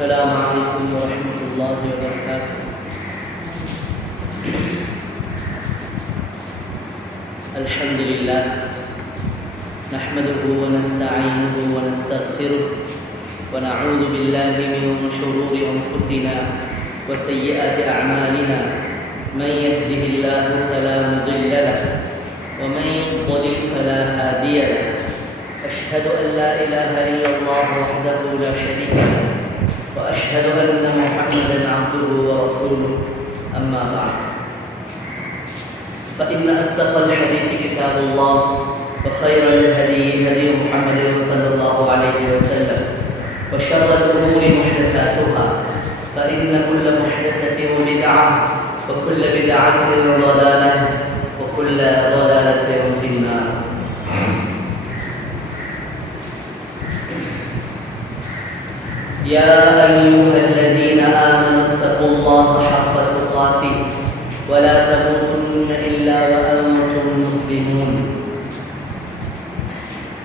السلام عليكم ورحمة الله وبركاته. الحمد لله نحمده ونستعينه ونستغفره ونعوذ بالله من شرور أنفسنا وسيئات أعمالنا. من يهده الله فلا مضل له ومن يضلل فلا هادي له. أشهد أن لا إله إلا الله وحده لا شريك له وأشهد أن محمدا عبده ورسوله. أما بعد، فإن أصدق الحديث كتاب الله وخير الهدي هدي محمد صلى الله عليه وسلم وشر الأمور محدثاتها فإن كل محدثة بدعة وكل بدعة ضلالة وكل ضلالة في النار. يا أيها الذين آمنوا اتقوا الله حق تقاته ولا تموتن إلا وأنتم مسلمون.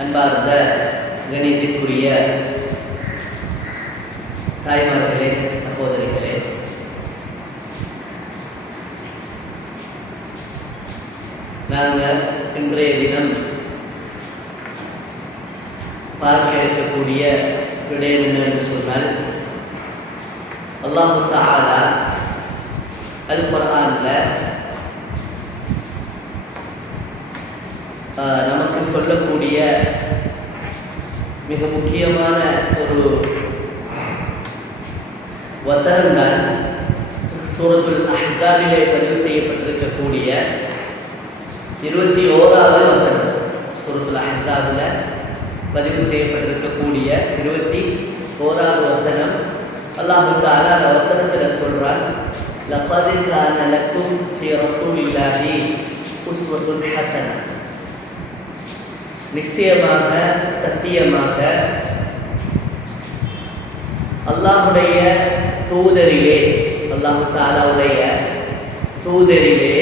அன்பார்ந்த கணிதத்திற்குரிய தாய்மார்களே, சகோதரிகளே, நாங்கள் இன்றைய தினம் பார்க்க இருக்கக்கூடிய விடயம் என்னவென்று சொன்னால், அல்லாஹு தஆலா அல் குர்ஆன்ல நமக்கு சொல்லக்கூடிய மிக முக்கியமான ஒரு வசனம்தான் சூரத்துல் அஹ்ஸாபிலே பதிவு செய்யப்பட்டிருக்கக்கூடிய 21வது வசனம். சூரத்துல் அஹ்ஸாபில் பதிவு செய்யப்பட்டிருக்கக்கூடிய 21வது வசனம். அல்லாஹு தஆலா அந்த வசனத்தில் சொல்றார், லक़த் கான லக்கும் ஃபீ ரசூலில்லாஹி உஸ்வத்துன் ஹஸனா. நிச்சயமாக, சத்தியமாக அல்லாஹுடைய தூதரிலே, அல்லாஹு தஆலாவுடைய தூதரிலே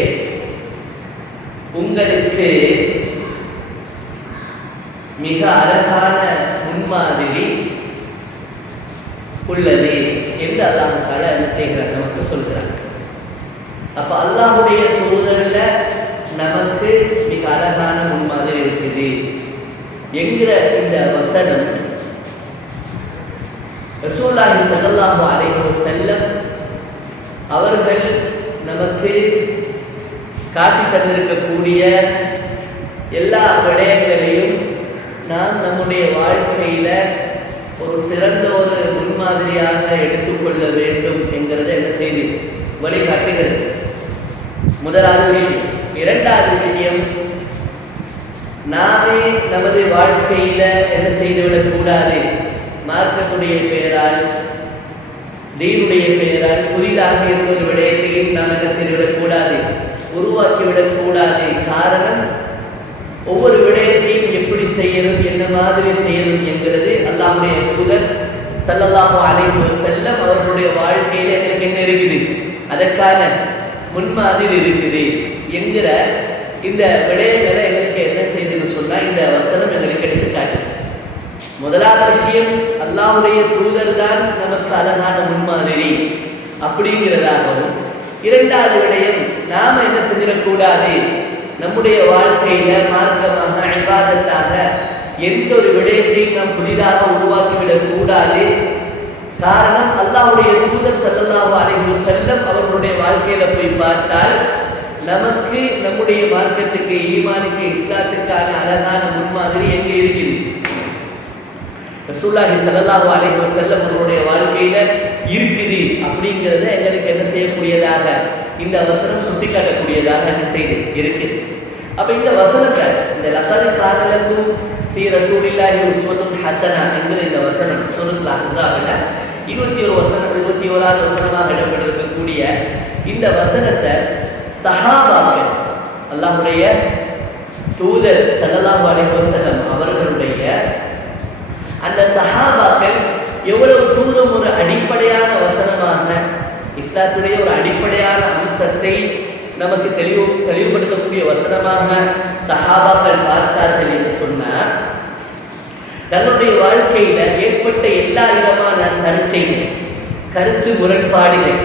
உங்களுக்கு மிக அழகான முன்மாதிரி உள்ளது என்று அல்லாஹ் தஆலா என்ன செய்கிறார், நமக்கு சொல்கிறார். அப்ப அல்லாஹுடைய தூதர்ல நமக்கு மிக அழகான முன்மாதிரி இருக்குது என்கிற இந்த வசனம் ரசூலுல்லாஹி ஸல்லல்லாஹு அலைஹி வஸல்லம் அவர்கள் நமக்கு காட்டி தந்திருக்கக்கூடிய எல்லா விடயங்களையும் நாம் நம்முடைய வாழ்க்கையில ஒரு சிறந்த ஒரு முன்மாதிரியாக எடுத்துக்கொள்ள வேண்டும் என்கிறத என்ன செய்து வழிகாட்டுகிறது. முதலாவது விஷயம். இரண்டாவது விஷயம், நாமே நமது வாழ்க்கையில என்ன செய்துவிடக் கூடாது, மார்க்கத்துடைய பெயரால், தீனுடைய பெயரால் புதிதாக இருந்த ஒரு விடயத்தையும் நாம் என்ன செய்துவிடக் கூடாது, உருவாக்கிவிடக் கூடாது. காரணம், ஒவ்வொரு விடயத்தையும் எப்படி செய்யணும், என்ன மாதிரி செய்யணும் என்கிறது அல்லாஹ்வுடைய தூதர் ஸல்லல்லாஹு அலைஹி வஸல்லம் அவர்களுடைய வாழ்க்கையில எனக்கு என்ன இருக்குது, அதற்கான முன்மாதிரி இருக்குது என்கிற இந்த விடயங்களை எங்களுக்கு என்ன செய்யுதுன்னு சொன்னா இந்த வசனம் எங்களுக்கு எடுத்துக்காட்டு. முதலாவது விஷயம், அல்லாஹ்வுடைய தூதர் தான் நமக்கு அழகான முன்மாதிரி அப்படிங்கிறதாகவும், இரண்டாவது விடயம், நாம என்ன செஞ்சிடக்கூடாது, நம்முடைய வாழ்க்கையில மார்க்கமாக இபாதத்தாக எந்த ஒரு விடயத்தையும் நாம் புதிதாக உருவாக்கிவிடக் கூடாது. காரணம், அல்லாஹ்வுடைய தூதர் ஸல்லல்லாஹு அலைஹி வஸல்லம் அவர்களுடைய வாழ்க்கையில போய் பார்த்தால் நமக்கு நம்முடைய மார்க்கத்துக்கு, ஈமானுக்கு, இஸ்லாத்துக்கான அழகான முன்மாதிரி எங்கே இருக்குது, ரசூலுல்லாஹி ஸல்லல்லாஹு அலைஹி வஸல்லம் அவர்களுடைய வாழ்க்கையில இருக்குது. அப்படிங்கிறத எங்களுக்கு என்ன செய்யக்கூடியதாக இந்த வசனம் சுட்டிக்காட்டக்கூடியதாக என்ன செய்து இருக்குது. அப்ப இந்த வசனத்தை, இந்த லक़த் கான லக்கும் ஃபீ ரசூலில்லாஹி உஸ்வத்துன் ஹஸனா என்கிற இந்த வசனம் சூரத்துல் அஹ்ஸாபில் 21வது வசனமாக இடம்பெற்றிருக்கக்கூடிய இந்த வசனத்தை சஹாபாக்கள், அல்லாஹ்வுடைய தூதர் ஸல்லல்லாஹு அலைஹி வஸல்லம் அவர்களுடைய அந்த சஹாபாக்கள் எவ்வளவு தூரம் ஒரு அடிப்படையான வசனமாக, இஸ்லாத்துடைய ஒரு அடிப்படையான அம்சத்தை நமக்கு தெளிவுபடுத்தக்கூடிய வசனமாக சஹாபாக்கள் பார்த்தார்கள் என்று சொன்னார். தன்னுடைய வாழ்க்கையில ஏற்பட்ட எல்லா விதமான சர்ச்சைகள், கருத்து முரண்பாடுகள்,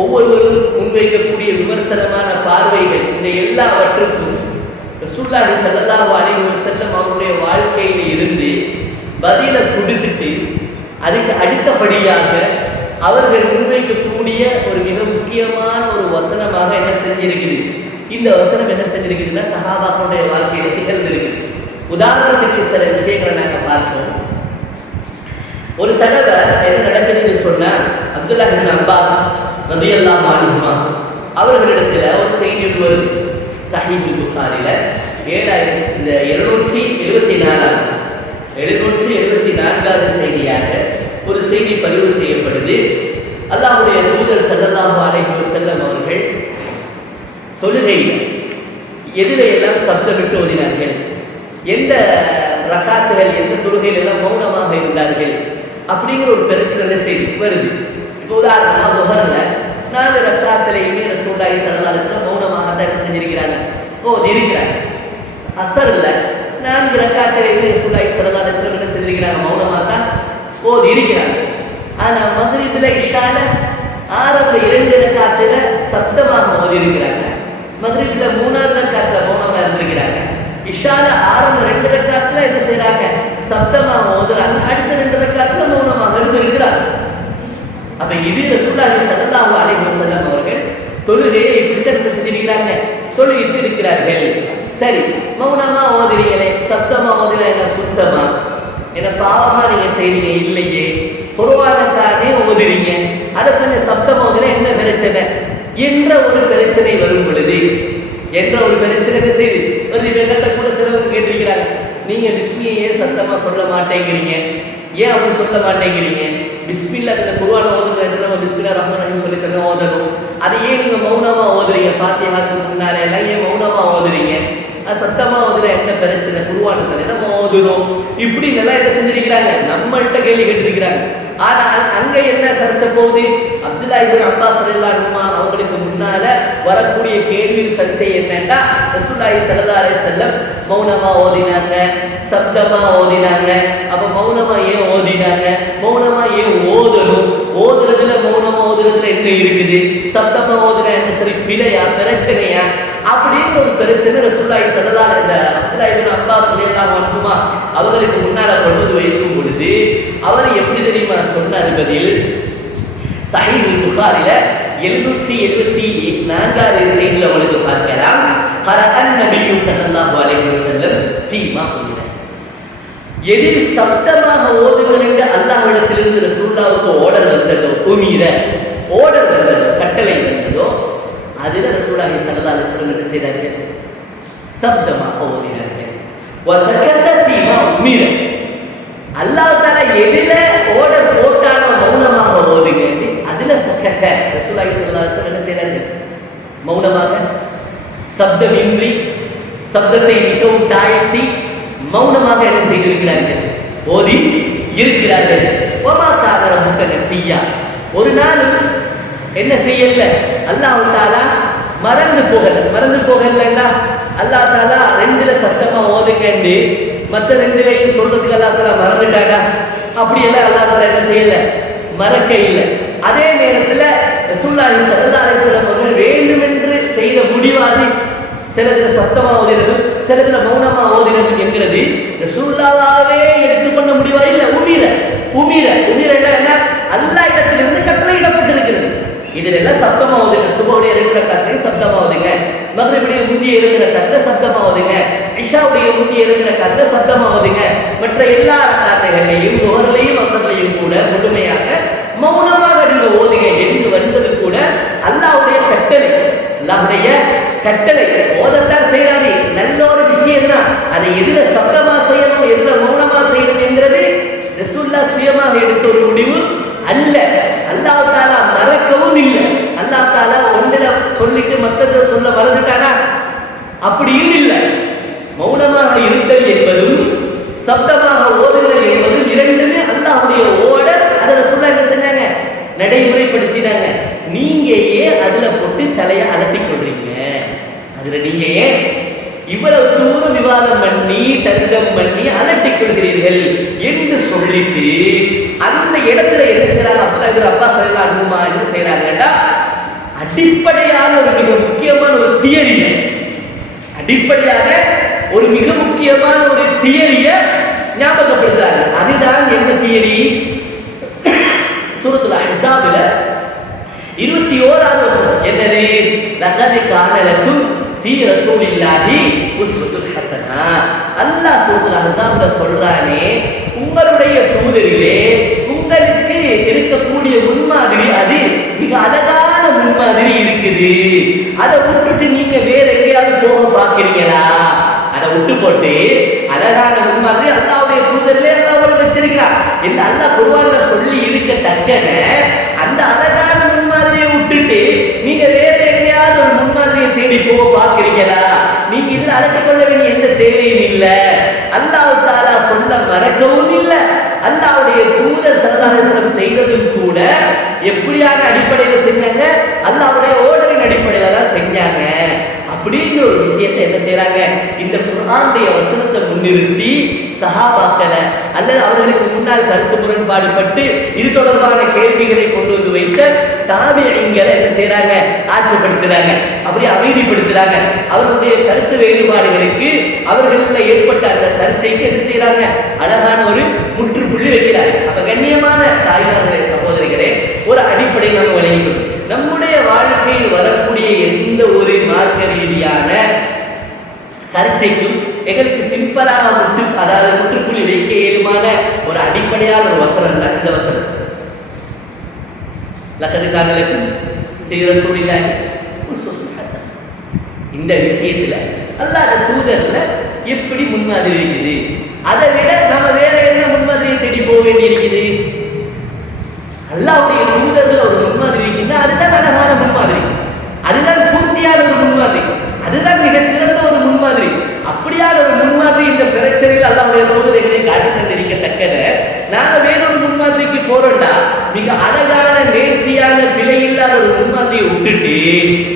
ஒவ்வொருவரும் முன்வைக்கக்கூடிய விமர்சனமான பார்வைகள், இந்த எல்லாவற்றுக்கும் ரசூலுல்லாஹி ஸல்லல்லாஹு அலைஹி வஸல்லம் அவருடைய வாழ்க்கையில இருந்து பதில கொடுத்துட்டு அதுக்கு அடுத்தபடியாக அவர்கள் முன்வைக்கக்கூடிய ஒரு மிக முக்கியமான ஒரு வசனமாக என்ன செஞ்சிருக்குது, இந்த வசனம் என்ன செஞ்சிருக்குதுன்னா சஹாபாக்களுடைய வாழ்க்கையில திகழ்ந்திருக்கு. உதாரணத்துக்கு சில விஷயங்களை நாங்கள் பார்ப்போம். ஒரு தடவை என்ன நடக்குதுன்னு சொன்னா, அப்துல்லாஹ் இப்னு அப்பாஸ் ரலியல்லாஹு அன்ஹுமா அவர்களிடத்துல ஒரு செய்தி வருது. சஹீஹ் புகாரில 774வது செய்தியாக ஒரு செய்தி பதிவு செய்யப்படுது. அல்லாஹ்வுடைய தூதர் ஸல்லல்லாஹு அலைஹி வஸல்லம் அவர்கள் தொழுகையில் எதிலே எல்லாம் சப்தமிட்டு ஓதினார்கள், எந்த ரகாத்துகள் எந்த தொழுகையில் எல்லாம் மௌனமாக இருந்தார்கள் அப்படிங்கிற ஒரு பிரச்சனை செய்தி வருது. இப்போ உதாரணமாக துஹர்ல 4 ரக்காத்திலையுமே ரசூலுல்லாஹி ஸல்லல்லாஹு அலைஹி வஸல்லம் மௌனமாக தான் என்ன செஞ்சிருக்கிறாங்க, இருக்கிறாங்க. அஸர்ல 4 ரக்காத்திலையுமே ரசூலுல்லாஹி ஸல்லல்லாஹு அலைஹி வஸல்லம் என்ன செஞ்சிருக்கிறாங்க, மௌனமாக தான் இருக்கிறாங்க. ஆனா மக்ரிப்ல இஷால ஆரம்ப 2 ரக்காத்துல சப்தமாக ஓதி இருக்கிறாங்க, மக்ரிப்ல 3வது ரக்காத்துல மௌனமா இருந்திருக்கிறாங்க, இஷால ஆரம்ப 2 ரக்காத்துல என்ன செய்யறாங்க, சப்தமாக ஓதுறாங்க, அடுத்த 2 ரக்காத்துல மௌனமாக இருந்திருக்கிறாங்க. அப்ப இது ரசூலுல்லாஹி ஸல்லல்லாஹு அலைஹி வஸல்லம் அவர்கள் தொழுகையை இப்படித்தான் செஞ்சிருக்கிறாங்க, தொழுகிட்டு இருக்கிறார்கள். சரி, மௌனமா ஓதுறீங்களே, சப்தமா ஓதுனா என்ன குத்தமா, என்ன பாவமா நீங்க செய்றீங்க? இல்லையே, குர்ஆனைத்தானே ஓதுறீங்க, அதை கொஞ்சம் சப்தமா ஓதுனா என்ன பிரச்சனை என்ற ஒரு பிரச்சனை வரும் பொழுது, என்ற ஒரு பிரச்சனை என்ன செய்து வருது. என்கிட்ட கூட சிலவங்க கேட்டிருக்கிறாங்க, நீங்க பிஸ்மியை ஏன் சத்தமா சொல்ல மாட்டேங்கிறீங்க, ஏன் அப்படி சொல்ல மாட்டேங்கிறீங்க, பிஸ்மில்லா இந்த குர்ஆனை ஓதுறது நம்ம பிஸ்மில்லா ரஹ்மான் ரஹீம் சொல்லி தங்க ஓதணும், அதை ஏன் நீங்க மௌனமா ஓதுறீங்க, ஃபாத்திஹாக்கு முன்னால எல்லாம் ஏன் மௌனமா ஓதுறீங்க, அது சத்தமா ஓதுற என்ன பிரச்சனை, குர்ஆனை தானே நம்ம ஓதுறோம், இப்படி இதெல்லாம் என்ன செஞ்சிருக்கிறாங்க, நம்மள்கிட்ட கேள்வி கேட்டிருக்கிறாங்க. ஆனா அங்க என்ன சர்ச்சை போகுது, அப்துல்லாஹ் இப்னு அப்பாஸ் ரலியல்லாஹு அன்ஹுமா அவங்களுக்கு முன்னால வரக்கூடிய கேள்வி சர்ச்சை என்னன்னா, ரசூலுல்லாஹி ஸல்லல்லாஹு அலைஹி வஸல்லம் மௌனமா ஓதினாங்க, சப்தமா ஓதினாங்க, அப்ப மௌனமா ஏன் ஓதினாங்க, மௌனமா ஏன் ஓதணும், ஓதுறதுல மௌனமா ஓதுறதுல என்ன இருக்குது, சப்தமா ஓதுனா என்ன சரி பிழையா பிரச்சனையா அப்படின்னு ஒரு பிரச்சனை ரசூலுல்லாஹி ஸல்லல்லாஹு அலைஹி வஸல்லம் அப்துல்லாஹ் இப்னு அப்பாஸ் ரலியல்லாஹு அன்ஹுமா அவங்களுக்கு முன்னால கொண்டு வைக்கும் பொழுது அவர் எப்படி தெரியுமா சொன்னார் பதில். சஹீஹ் புகாரில 774வது செய்தியில உங்களுக்கு பார்க்கலாம், கரஅன் நபியு ஸல்லல்லாஹு அலைஹி வஸல்லம் ஃபீமா உமிர, எதில் சப்தமாக ஓதுங்கள் என்று அல்லாஹ்விடத்திலிருந்து ரசூலுல்லாஹ்வுக்கு ஆர்டர் வந்ததோ, உமிர ஆர்டர் வந்ததோ, கட்டளை வந்ததோ, அதுல ரசூலுல்லாஹி ஸல்லல்லாஹு அலைஹி வஸல்லம் என்ன செய்தார்கள், சப்தமாக ஓதினார்கள். வஸகத ஃபீமா உமிர, அல்லாஹ் தஆலா எதில ஆர்டர் போட்டானோ மௌனமாக ஓதுங்க, அதுல சக்கத்த ரசூலுல்லாஹி ஸல்லல்லாஹு அலைஹி வஸல்லம் என்ன செய்தார்கள், மௌனமாக சப்தமின்றி சப்தத்தை மிகவும் தாழ்த்தி மௌனமாக என்ன செய்திருக்கிறார்கள், ஓதி இருக்கிறார்கள். வமா கான ரப்புக நஸியா, ஒரு நாள் என்ன செய்யல அல்லாஹ் தஆலா மறந்து போகலன்னா அல்லாஹ் தஆலா 2ல சத்தமா ஓதுங்கன்னு மற்ற 2லையும் சொல்றதுக்கு அல்லாஹ் தஆலா மறந்துட்டாடா, அப்படி எல்லாம் அல்லாஹ் தஆலா என்ன செய்யல, மறக்க இல்லை. அதே நேரத்தில் ரசூலுல்லாஹி ஸல்லல்லாஹு அலைஹி வஸல்லம் அவர்கள் வேண்டுமென்று செய்த முடிவாதி சிலதுல சத்தமா ஓதினதும் சிலதுல மௌனமா ஓதினதும் என்கிறது ரசூலுல்லாஹ்வே எடுத்துக்கொண்ட முடிவா இல்லை, உமிர என்ன, அல்லாஹ் இடத்திலிருந்து கட்டளையிடப்பட்டிருக்கிறது. இதுல எல்லாம் சப்தமா ஓதுங்க, சுபஹுடைய 2 ரக்காத்தையும் சப்தமா ஓதுங்க, மக்ரிபுடைய முந்தைய 2 ரக்காத்துல சப்தமா ஓதுங்க, இஷாவுடைய முந்தைய 2 ரக்காத்துல சப்தமா ஓதுங்க, மற்ற எல்லா ரக்காத்தைகளையும் நுஹர்லையும் அஸர்லையும் கூட முழுமையாக மௌனமாக நீங்க ஓதுங்க என்று வந்தது கூட அல்லாஹ்வுடைய கட்டளை. அல்லாஹ்வுடைய கட்டளை ஓதத்தான் செய்யறாரு, நல்ல ஒரு விஷயம் தான். அதை எதுல சப்தமா செய்யணும், எதுல மௌனமா செய்யணும் என்கிறது ரசூலுல்லாஹ் சுயமாக எடுத்த ஒரு முடிவு அல்ல. அல்லாஹ் தஆலா மறக்கவும் இல்லை. அல்லாஹ் தஆலா ஒன்றில சொல்லிட்டு மற்றதை சொல்ல மறந்துட்டானா, அப்படியும் இல்லை. மௌனமாக இருத்தல் என்பதும் சப்தமாக ஓதுதல் என்பதும் இரண்டுமே அல்லாஹ்வுடைய ஓர்டர். அதை ரசூலுல்லாஹ் என்ன செஞ்சாங்க, நடைமுறைப்படுத்தினாங்க. நீங்க ஏன் அதுல போட்டு தலையை அலட்டி கொள்றீங்க, அதுல நீங்க ஏன் இவ்வளவு தூரம் விவாதம் பண்ணி தர்க்கம் பண்ணி அலட்டிக் கொள்கிறீர்கள் என்று சொல்லிட்டு அந்த இடத்துல என்ன செய்யறாங்க? அப்துல்லாஹ் அப்பாஸ் ரலியல்லாஹு என்ன செய்யறாங்கன்னா, அடிப்படையான ஒரு மிக முக்கியமான ஒரு தியரிய ஞாபகப்படுத்துறாங்க. அதுதான் என்ன தியரி? சூரத்துல் அஹ்ஸாப்ல 21வது வசனம் என்னது? லகத் கான லக்கும் ஃபீ ரசூலில்லாஹி உஸ்வத்துல் ஹஸனா. அல்லாஹ் சூரத்துல் அஹ்ஸாப்ல சொல்றானே, உங்களுடைய தூதரிலே உங்களுக்கு இருக்கக்கூடிய முன்மாதிரி அது மிக அழகான முன்மாதிரி இருக்குது. அதை விட்டுட்டு நீங்க வேற எங்கேயாவது போக பாக்குறீங்களா? அதை விட்டு போட்டு அழகான முன்மாதிரி அல்லாஹ்வுடைய தூதரிலே அல்லாஹ் உங்களுக்கு வச்சிருக்கிறார் என்று அல்லாஹ் குர்ஆன்ல சொல்லி இருக்கத்தக்கன அந்த அழகான முன்மாதிரியை விட்டுட்டு நீங்க வேற எங்கேயாவது ஒரு முன்மாதிரியை தேடி போக பாக்குறீங்களா? நீங்க இதுல அலட்டிக் கொள்ள வேண்டிய எந்த தேவையும் இல்லை. அல்லாஹ் தஆலா சொல்ல மறக்கவும் இல்லை. அல்லாஹ்வுடைய தூதர் ஸல்லல்லாஹு அலைஹி வஸல்லம் செய்ததும் கூட எப்படியான அடிப்படையில் செஞ்சாங்க? அல்லாஹ்வுடைய ஓர்டரின் அடிப்படையில் தான் செஞ்சாங்க. அப்படிங்கிற ஒரு விஷயத்தை என்ன செய்யறாங்க? இந்த குர்ஆனுடைய வசனத்தை முன்னிறுத்தி சஹாபாக்களை அல்லது அவர்களுக்கு முன்னால் கருத்து முரண்பாடுபட்டு இது தொடர்பான கேள்விகளை கொண்டு வந்து வைத்த தாபிஈன்களை என்ன செய்யறாங்க? ஆட்சிப்படுத்துறாங்க, அப்படி அமைதிப்படுத்துறாங்க. அவர்களுடைய கருத்து வேறுபாடுகளுக்கு அவர்களில் ஏற்பட்ட அந்த சர்ச்சைக்கு என்ன செய்யறாங்க? அழகான ஒரு முற்றுப்புள்ளி வைக்கிறாங்க. அப்ப கண்ணியமான தாய்மார்களே, சகோதரிகளே, ஒரு அடிப்படையில் நம்ம விளங்கிக்கணும். நம்முடைய வாழ்க்கையில் வரக்கூடிய எந்த ஒரு மார்க்க ரீதியான சர்ச்சைக்கும் எங்களுக்கு சிம்பிளாக முற்றுப்புள்ளி வைக்க ஏதுமான ஒரு அடிப்படையான ஒரு வசனம் தான் இந்த வசனம். லகத் கான லக்கும் ஃபீ ரசூலில்லாஹி உஸ்வத்துன் ஹஸனா. இந்த விஷயத்துல அல்லாஹ்வுடைய தூதர்ல எப்படி முன்மாதிரி இருக்குது? அதை விட நாம வேற என்ன முன்மாதிரியை தேடி போக வேண்டி இருக்குது? அல்லாஹ்வுடைய தூதர்ல ஒரு முன்மாதிரி இருக்குன்னா அதுதான் அழகான முன்மாதிரி, அதுதான் பூர்த்தியான ஒரு முன்மாதிரி, அதுதான் மிக சிறந்த ஒரு முன்மாதிரி. அப்படியான ஒரு முன்மாதிரி இந்த பிரச்சனையில் அல்லாஹ்வுடைய தூதர்களை காட்டி தந்திருக்கத்தக்கத நாங்க வேறொரு முன்மாதிரிக்கு போறோம்டா மிக அழகான நேர்த்தியான பிழை இல்லாத ஒரு முன்மாதிரியை விட்டுட்டு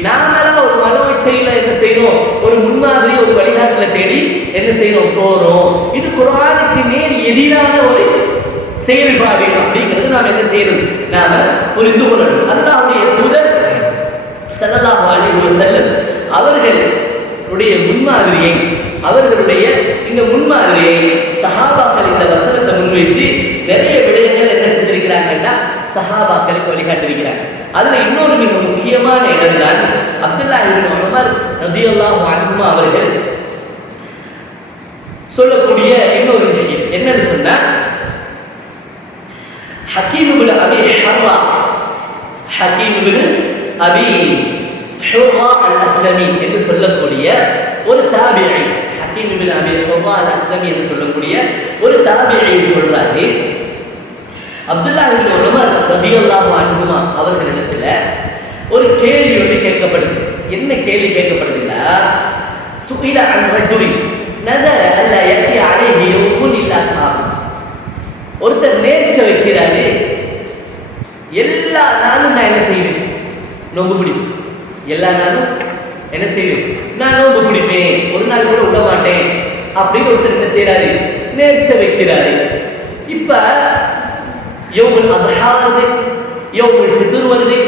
நாமெல்லாம் ஒரு மனோச்சையில என்ன செய்யறோம்? ஒரு முன்மாதிரி ஒரு வழிகாட்டுல தேடி என்ன செய்யறோம்? போறோம். இது குர்ஆனுக்கு நேர் எதிரான ஒரு செயல்பாடு அப்படிங்கிறது நாம் என்ன செய்யணும்? நாம புரிந்து கொள்ளணும். அல்லாஹ்வுடைய தூதர் ஸல்லல்லாஹு அலைஹி வஸல்லம் அவர்களுடைய முன்மாதிரியை, அவர்களுடைய இந்த முன்மாதிரியை சஹாபாக்கள் இந்த வசனத்தை முன்வைத்து நிறைய விடயங்கள் என்ன செஞ்சிருக்கிறாங்கன்னா சஹாபாக்களுக்கு வழிகாட்டிருக்கிறாங்க. அதுல இன்னொரு மிக முக்கியமான இடம் தான் அப்துல்லாஹ் இப்னு உமர் ரலியல்லாஹு அன்ஹு அவர்கள் சொல்லக்கூடிய இன்னொரு விஷயம் என்னன்னு சொன்னா, ஹக்கீம் இப்னு அபி ஹர்ரா, ஹக்கீம் இப்னு அபி ஹுர்ரா அல்-அஸ்லமி என்று சொல்லக்கூடிய ஒரு தாபிஈ, ஹக்கீம் இப்னு அபி ஹுர்ரா அல்-அஸ்லமி என்று சொல்லக்கூடிய ஒரு தாபிஈ சொல்றாரு, அப்துல்லாஹ் இப்னு உமர் ரலியல்லாஹு அன்ஹு அவர்களிடத்துல ஒரு கேள்வி ஒன்று கேட்கப்படுது. என்ன கேள்வி கேட்கப்படுதுன்னா, சுஇல அன் ரஜுலி நதர அல்லா யத்தி அலைஹி யௌமுன் இல்லா ஸாம். ஒருத்தர் நேர்ச்சை வைக்கிறாரு, எல்லா நாளும் நான் என்ன செய்வேன்? நோன்பு பிடிப்பேன். எல்லா நாளும் என்ன செய்வேன்? நான் நோன்பு பிடிப்பேன், ஒரு நாள் கூட விட மாட்டேன் அப்படின்னு ஒருத்தர் என்ன செய்யறாரு? நேர்ச்சை வைக்கிறாரு. இப்ப யௌமுல் அத்ஹா வருது, யௌமுல் ஃபித்ர் வருது,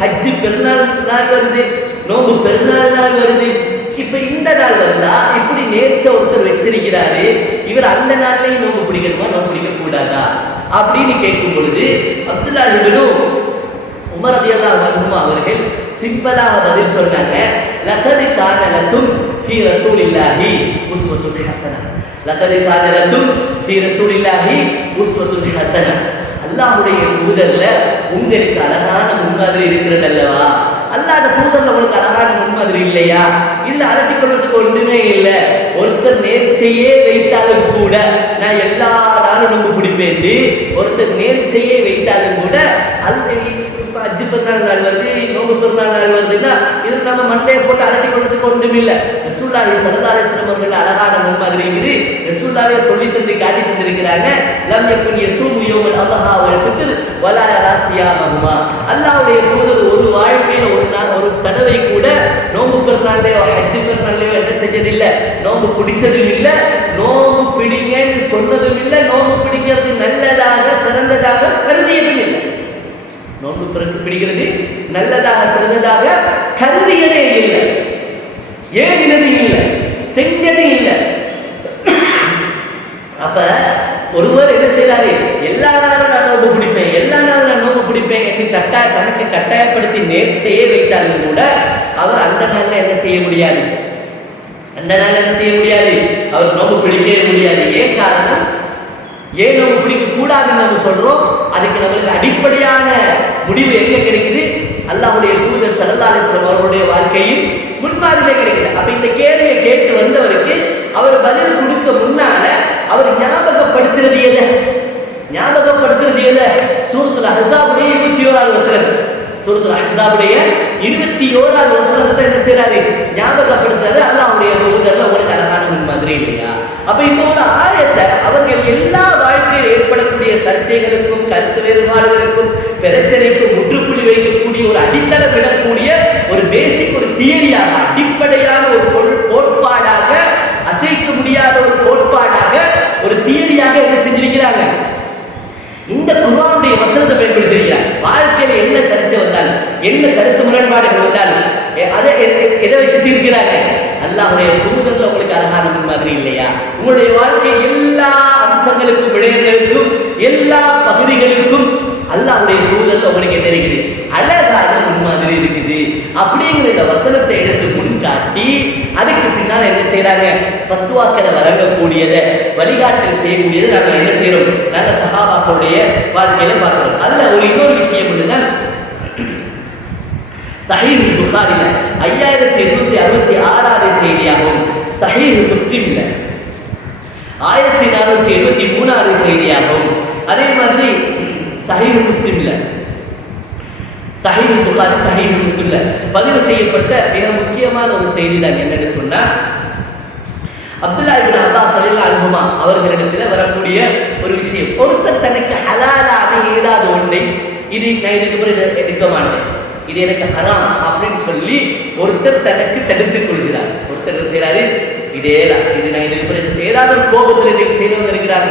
ஹஜ் பெருநாள் நாள் வருது, நோன்பு பெருநாள் நாள் வருது. இப்ப இந்த நாள் வந்தா இப்படி நேர்ச்சை ஒருத்தர் வச்சிருக்கிறாரு, இவர் அந்த நாள்லயும் நோன்பு பிடிக்கணுமா நோன்பு பிடிக்க கூடாதா அப்படின்னு கேட்கும் பொழுது அப்துல்லாஹ் இப்னு உமர் ரலியல்லாஹு அன்ஹு அவர்கள் சிம்பிளாக பதில் சொன்னாங்க, லகத் கான லக்கும் ஃபீ ரசூலில்லாஹி உஸ்வத்துன் ஹஸனா. லகத் கான லக்கும் ஃபீ ரசூலில்லாஹி உஸ்வத்துன் ஹஸனா. அல்லாஹ்வுடைய தூதர்ல உங்களுக்கு அழகான முன்மாதிரி இருக்கிறது அல்லவா? அல்லாஹ்வுடைய தூதர்ல உங்களுக்கு அழகான முன்மாதிரி இல்லையா? இதுல அலட்டிக் கொள்வதற்கு ஒன்றுமே இல்லை. ஒருத்தர் நேர்ச்சையே வைத்தாலும் கூட நான் எல்லா நாளும் நோன்பு பிடிப்பேன், ஒருத்தர் நேர்ச்சையே வைத்தாலும் கூட அஜ்ஜு பெருநாள் நாள் வருது, நோன்பு பெருநாள் நாள் வருதுன்னா இது நம்ம மண்டையை போட்டு அலட்டிக் கொள்வதற்கு ஒன்றும் இல்லை. ரசூலுல்லாஹி ஸல்லல்லாஹு அலைஹி வஸல்லம் அவர்கள் அழகான முன்மாதிரி இருக்குது. ரசூலுல்லாஹி ரசூலுல்லாஹி சொல்லி தந்து காட்டி தந்திருக்கிறாங்க. லம் யகுன் யஸூமு யௌமல் அத்ஹா வல் ஃபித்ர் வலா யரா ஸியாமஹுமா. அல்லாஹ்வுடைய தூதர் ஒரு வாழ்க்கையில ஒரு நாள் ஒரு தடவை கூட நோன்பு பெருநாளையோ ஹஜ் பெருநாளையோ என்ன செஞ்சதில்லை, நோன்பு பிடிச்சதும் இல்லை, நோன்பு பிடிங்கன்னு சொன்னதும் இல்லை, நோன்பு பிடிக்கிறது நல்லதாக சிறந்ததாக கருதியதும் இல்லை. நோன்பு பிடிக்கிறது நல்லதாக சிறந்ததாக கருதியதே இல்லை, ஏவினது இல்லை, செஞ்சது இல்லை. அப்ப ஒருவர் என்ன செய்யறாரு, எல்லா நாளும் நான் நோன்பு பிடிப்பேன், எல்லா நாளும் நான் நோன்பு பிடிப்பேன் என்று தனக்கு கட்டாயப்படுத்தி நேர்ச்சையே வைத்தாலும் கூட அவர் அந்த நாள்ல என்ன செய்ய முடியாது, அந்த நாள் என்ன செய்ய முடியாது, அவர் நோன்பு பிடிக்கவே முடியாது. ஏன் காரணம், ஏன் நோன்பு பிடிக்க கூடாதுன்னு நம்ம சொல்றோம், அதுக்கு நம்மளுக்கு அடிப்படையான முடிவு எங்க கிடைக்குது, அல்லாஹ்வுடைய தூதர் ஸல்லல்லாஹு அலைஹி வஸல்லம் அவருடைய வாழ்க்கையின் முன்மாதிரியிலே கிடைக்குது. அப்ப இந்த கேள்வியை கேட்டு வந்தவருக்கு அவர் பதில் கொடுக்க முன்னால அவர் ஞாபகப்படுத்துறது எதை, ஞாபகப்படுத்துறது எதை, சூரத்துல் அஹ்ஸாபுடைய 21வது வசனம், சூரத்துல் அஹ்ஸாபுடைய 21வது வசனத்தை என்ன செய்றாரு, ஞாபகப்படுத்துறாரு. அல்லாஹ்வுடைய தூதர்ல உங்களுக்கு அழகான முன்மாதிரி இல்லையா. அப்ப இந்த ஒரு ஆயத்தை அவர்கள் எல்லா வாழ்க்கையில் ஏற்படக்கூடிய சர்ச்சைகளுக்கும் கருத்து வேறுபாடுகளுக்கும் பிரச்சனைக்கும் முற்றுப்புள்ளி வைக்கக்கூடிய ஒரு அடித்தளம் விடக்கூடிய ஒரு பேசிக் ஒரு தியரியாக, அடிப்படையான ஒரு கோட்பாடாக, அசைக்க முடியாத ஒரு கோட்பாடாக, ஒரு தியரியாக என்ன செஞ்சிருக்கிறாங்க, இந்த குர்ஆனுடைய வசனத்தை பயன்படுத்தியிருக்கிறார். வாழ்க்கையில என்ன சர்ச்சை வந்தாலும், என்ன கருத்து முரண்பாடுகள் வந்தாலும் அதை எதை வச்சு தீர்க்கிறாங்க, அல்லாஹ்வுடைய தூதர்ல உங்களுக்கு அழகான முன்மாதிரி இல்லையா. உங்களுடைய வாழ்க்கை எல்லா அம்சங்களுக்கும் விடயங்களுக்கும் எல்லா பகுதிகளுக்கும் அல்லாஹ்வுடைய தூதர்ல உங்களுக்கு என்ன இருக்குது, அழகான முன்மாதிரி இருக்குது. அப்படிங்கிற இந்த வசனத்தை எடுத்து முன்காட்டி அதுக்கு பின்னால் என்ன செய்யறாங்க, ஃபத்வாக்களை வழங்கக்கூடியதை வழிகாட்டல் செய்யக்கூடியதை நாங்கள் என்ன செய்யறோம், நாங்கள் சஹாபாக்களுடைய வாழ்க்கையில பார்க்கிறோம். அதுல ஒரு இன்னொரு விஷயம் என்னன்னா, சஹீஹ் புகாரில 5866வது செய்தியாகவும், சஹீஹ் முஸ்லிம்ல 1473வது செய்தியாகவும், அதே மாதிரி சஹீஹ் முஸ்லிம்ல, சஹீஹ் புகாரி சஹீஹ் முஸ்லிம்ல பதிவு செய்யப்பட்ட மிக முக்கியமான ஒரு செய்தி தான். என்னன்னு சொன்னா, அப்துல்லாஹ் இப்னு அப்பாஸ் ரலியல்லாஹு அன்ஹுமா அவர்களிடத்தில் வரக்கூடிய ஒரு விஷயம், ஒருத்தர் தனக்கு ஹலாலான ஏதாவது ஒன்றை, இது நான் இதுக்கு பிறகு இதை எடுக்க மாட்டேன், இது எனக்கு ஹராம் அப்படின்னு சொல்லி ஒருத்தர் தனக்கு தடுத்துக் கொள்கிறார். ஒருத்தர் செய்யறாரு, இதேதான் இது நான் இதுக்கு பிறகு ஏதாவது ஒரு கோபத்தில் இன்னைக்கு செய்தவங்க இருக்கிறாங்க,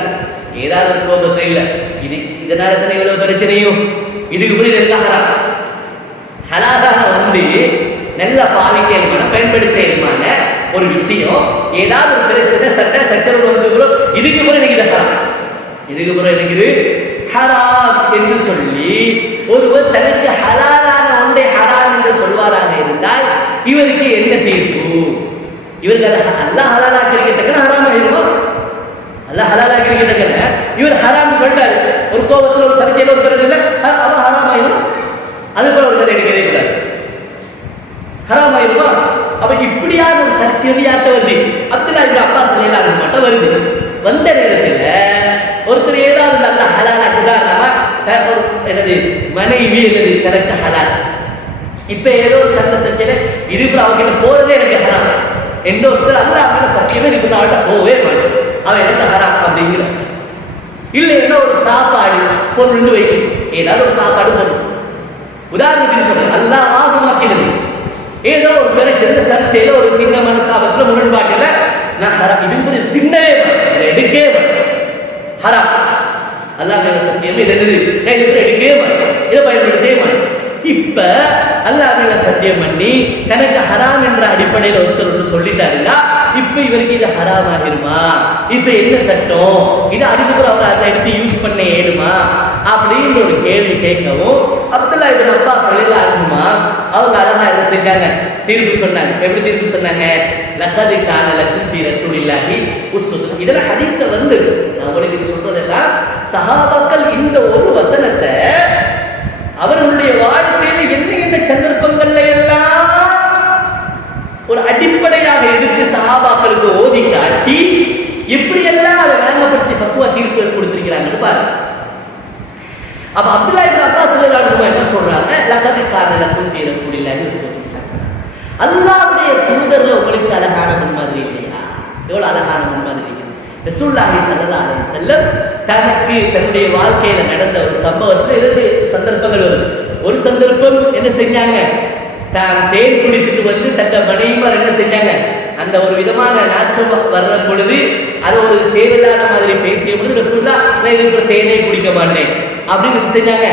ஏதாவது ஒரு கோபத்தில் இல்லை, இது இதனால தானே இவ்வளவு பிரச்சனையும், இதுக்கு பிறகு எனக்கு ஹராம். ஹலாலான ஒன்று நல்ல பாவிக்கலுமான பயன்படுத்தலுமான ஒரு விஷயம், ஏதாவது ஒரு பிரச்சனை சட்ட சச்சரவு வந்து இதுக்கு பிறகு எனக்கு இது ஹராம், இதுக்கு பிறகு எனக்கு இது ஹராம் என்று சொல்லி ஒருவர் தனக்கு ஹலாலான ஒன்றை ஹராம் என்று சொல்வாராக இருந்தால் இவருக்கு என்ன தீர்ப்பு, இவருக்கு அல்லாஹ் ஹலாலாக்கிறதுக்கு ஹராம் ஆயிருமா, அல்லாஹ் ஹலாலாக்கிறதுக்கு இவர் ஹராம் சொல்லிட்டாரு, ஒரு கோபத்தில் ஒரு சர்ச்சையில் ஒரு பிரச்சனை அவன் ஹராம் ஆயிருமா, அது போல ஒரு கதை எடுக்கவே கூடாது, ஹராம் ஆயிருமா. அப்ப இப்படியான ஒரு சர்ச்சை யார்கிட்ட வருது, அப்துல்லாஹ் இப்னு அப்பாஸ் ரலியல்லாஹு அன்ஹு மட்டும் வருது. வந்த நேரத்தில் ஒருத்தர் ஏதாவது நல்ல ஹலாலா, உதாரணமா என்னது மனைவி என்னது தனக்கு ஹலால், இப்ப ஏதோ ஒரு சண்டை சர்ச்சையில இது அவகிட்ட போறதே எனக்கு ஹராம் என்று ஒருத்தர் அல்லாஹ் மேல சத்தியமே இதுக்கு அவன்கிட்ட போவே மாட்டேன், அவன் எனக்கு ஹராம் அப்படிங்கிற. இல்லை என்ன ஒரு சாப்பாடு பொருள் வைக்கும், ஏதாவது ஒரு சாப்பாடு பொருள், உதாரணத்துக்கு சொல்றேன், அல்லாஹ் ஆகுமாக்கிறது ஏதோ ஒரு பிரச்சனை சர்ச்சையில ஒரு சின்ன மனஸ்தாபத்துல முரண்பாட்டில் நான் ஹராம் இது தின்னவே மாட்டேன், எடுக்கவே மாட்டேன், ஹராம் அல்லாஹ் மேல சத்தியம் இது என்னது, நான் இது எடுக்கவே மாட்டேன், இதை பயன்படுத்தவே மாட்டேன். இப்ப அல்லாஹ் மேல சத்தியம் பண்ணி தனக்கு ஹராம் என்ற அடிப்படையில் ஒருத்தர் ஒன்று சொல்லிட்டாருன்னா இப்ப இவருக்கு இது ஹராம் ஆகிருமா, இப்ப என்ன சட்டம், இது அதுக்கப்புறம் அவர் அதை எடுத்து யூஸ் பண்ண ஏழுமா அப்படின்னு ஒரு கேள்வி கேட்கவும் அப்துல்லாஹ் இப்னு அப்பாஸ் ரலியல்லாஹு அன்ஹுமா அவங்க அழகா என்ன செஞ்சாங்க, தீர்ப்பு சொன்னாங்க. எப்படி தீர்ப்பு சொன்னாங்க, லகத் கான லக்கும் ஃபீ ரசூலில்லாஹி உஸ்வத்துன். இதெல்லாம் ஹதீஸ்ல வந்து நான் உங்களுக்கு சொல்றதெல்லாம் சஹாபாக்கள் இந்த ஒரு வசனத்தை அவர்களுடைய வாழ்க்கையில என்ன என்ன சந்தர்ப்பங்கள்ல எல்லாம் ஒரு அடிப்படையாக எடுத்து சஹாபாக்களுக்கு ஓதி காட்டி எப்படியெல்லாம் அதை வழங்கப்படுத்தி ஃபத்வா தீர்ப்பு கொடுத்திருக்கிறாங்கன்னு பாருங்க. அப்ப அப்துல்லாஹ் இப்னு அப்பாஸ் ரலியல்லாஹு அன்ஹு என்ன சொல்றாங்க, லகத் கான லக்கும் ஃபீ ரசூலில்லாஹி உஸ்வத்துன் ஹஸனா. அல்லாஹ்வுடைய தூதர்ல உங்களுக்கு அழகான முன்மாதிரி இல்லையா, எவ்வளவு அழகான முன்மாதிரி. ரசூலுல்லாஹி ஸல்லல்லாஹு அலைஹி வஸல்லம் தனக்கு தன்னுடைய வாழ்க்கையில நடந்த ஒரு சம்பவத்துல 2 சந்தர்ப்பங்கள் வருது. ஒரு சந்தர்ப்பம் என்ன செஞ்சாங்க, தான் தேன் குடித்துட்டு வந்து தட்ட மனைவிமார் என்ன செஞ்சாங்க, அந்த ஒரு விதமான நாற்றம் வர்ற பொழுது அதை ஒரு தேவையில்லாத மாதிரி பேசிய பொழுது ரசூலுல்லாஹ் நான் இதுக்கு ஒரு தேனை குடிக்க மாட்டேன் அப்படின்னு செஞ்சாங்க.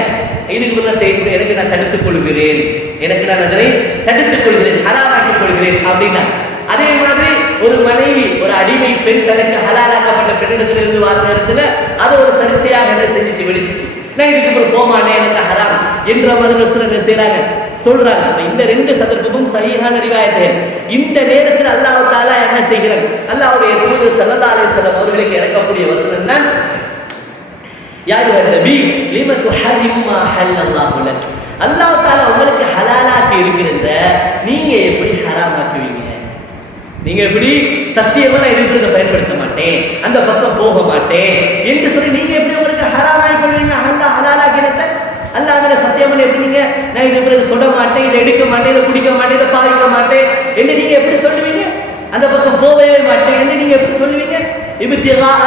இதுக்கு முன்ன தேன் எனக்கு நான் தடுத்துக் கொள்கிறேன், எனக்கு நான் அதனை தடுத்துக் கொள்கிறேன், ஹலாலாக்கிக் கொள்கிறேன் அப்படின்னா. அதே மாதிரி ஒரு மனைவி ஒரு அடிமை பெண் தனக்கு ஹலாலாக்கப்பட்ட பெண்ணிடத்திலிருந்து வர நேரத்தில் அதை ஒரு சர்ச்சையாக என்ன செஞ்சிச்சு, வெடிச்சிச்சு. நான் இதுக்கு அப்புறம் போமாட்டேன், எனக்கு ஹராம் என்ற மாதிரி ரசூலுல்லாஹ் செய்றாங்க, சொல்றாங்க. இந்த 2 சந்தர்ப்பமும் சஹீஹான ரிவாயத்துகள். இந்த நேரத்தில் அல்லாஹ் தஆலா என்ன செய்கிறார், அல்லாஹ்வுடைய தூதர் ஸல்லல்லாஹு அலைஹி வஸல்லம் அவர்களுக்கு இறக்கக்கூடிய வசனம் தான் யா அய்யுஹன் நபி லிம துஹர்ரிமு மா ஹல்லல்லாஹு லக். அல்லாஹ் தஆலா உங்களுக்கு ஹலாலாக்கி இருக்கிறத நீங்க எப்படி ஹராமாக்குவீங்க? நீங்க எப்படி சத்தியமா நான் இதுக்கு பயன்படுத்த மாட்டேன், அந்த பக்கம் போக மாட்டேன் என்று சொல்லி நீங்க எப்படி உங்களுக்கு ஹராமாக்கி கொள்வீங்க? அல்லாஹ் ஹலாலாக்கினத அல்லாஹ் மேல சத்தியம் பண்ணி எப்படி நீங்க நான் இதை தொட மாட்டேன், இதை எடுக்க மாட்டேன், இதை குடிக்க மாட்டேன், இதை பாவிக்க மாட்டேன் என்று நீங்க எப்படி சொல்லுவீங்க? அந்த பக்கம் போகவே மாட்டேன் என்று நீங்க எப்படி சொல்லுவீங்க? இப்திகாஅ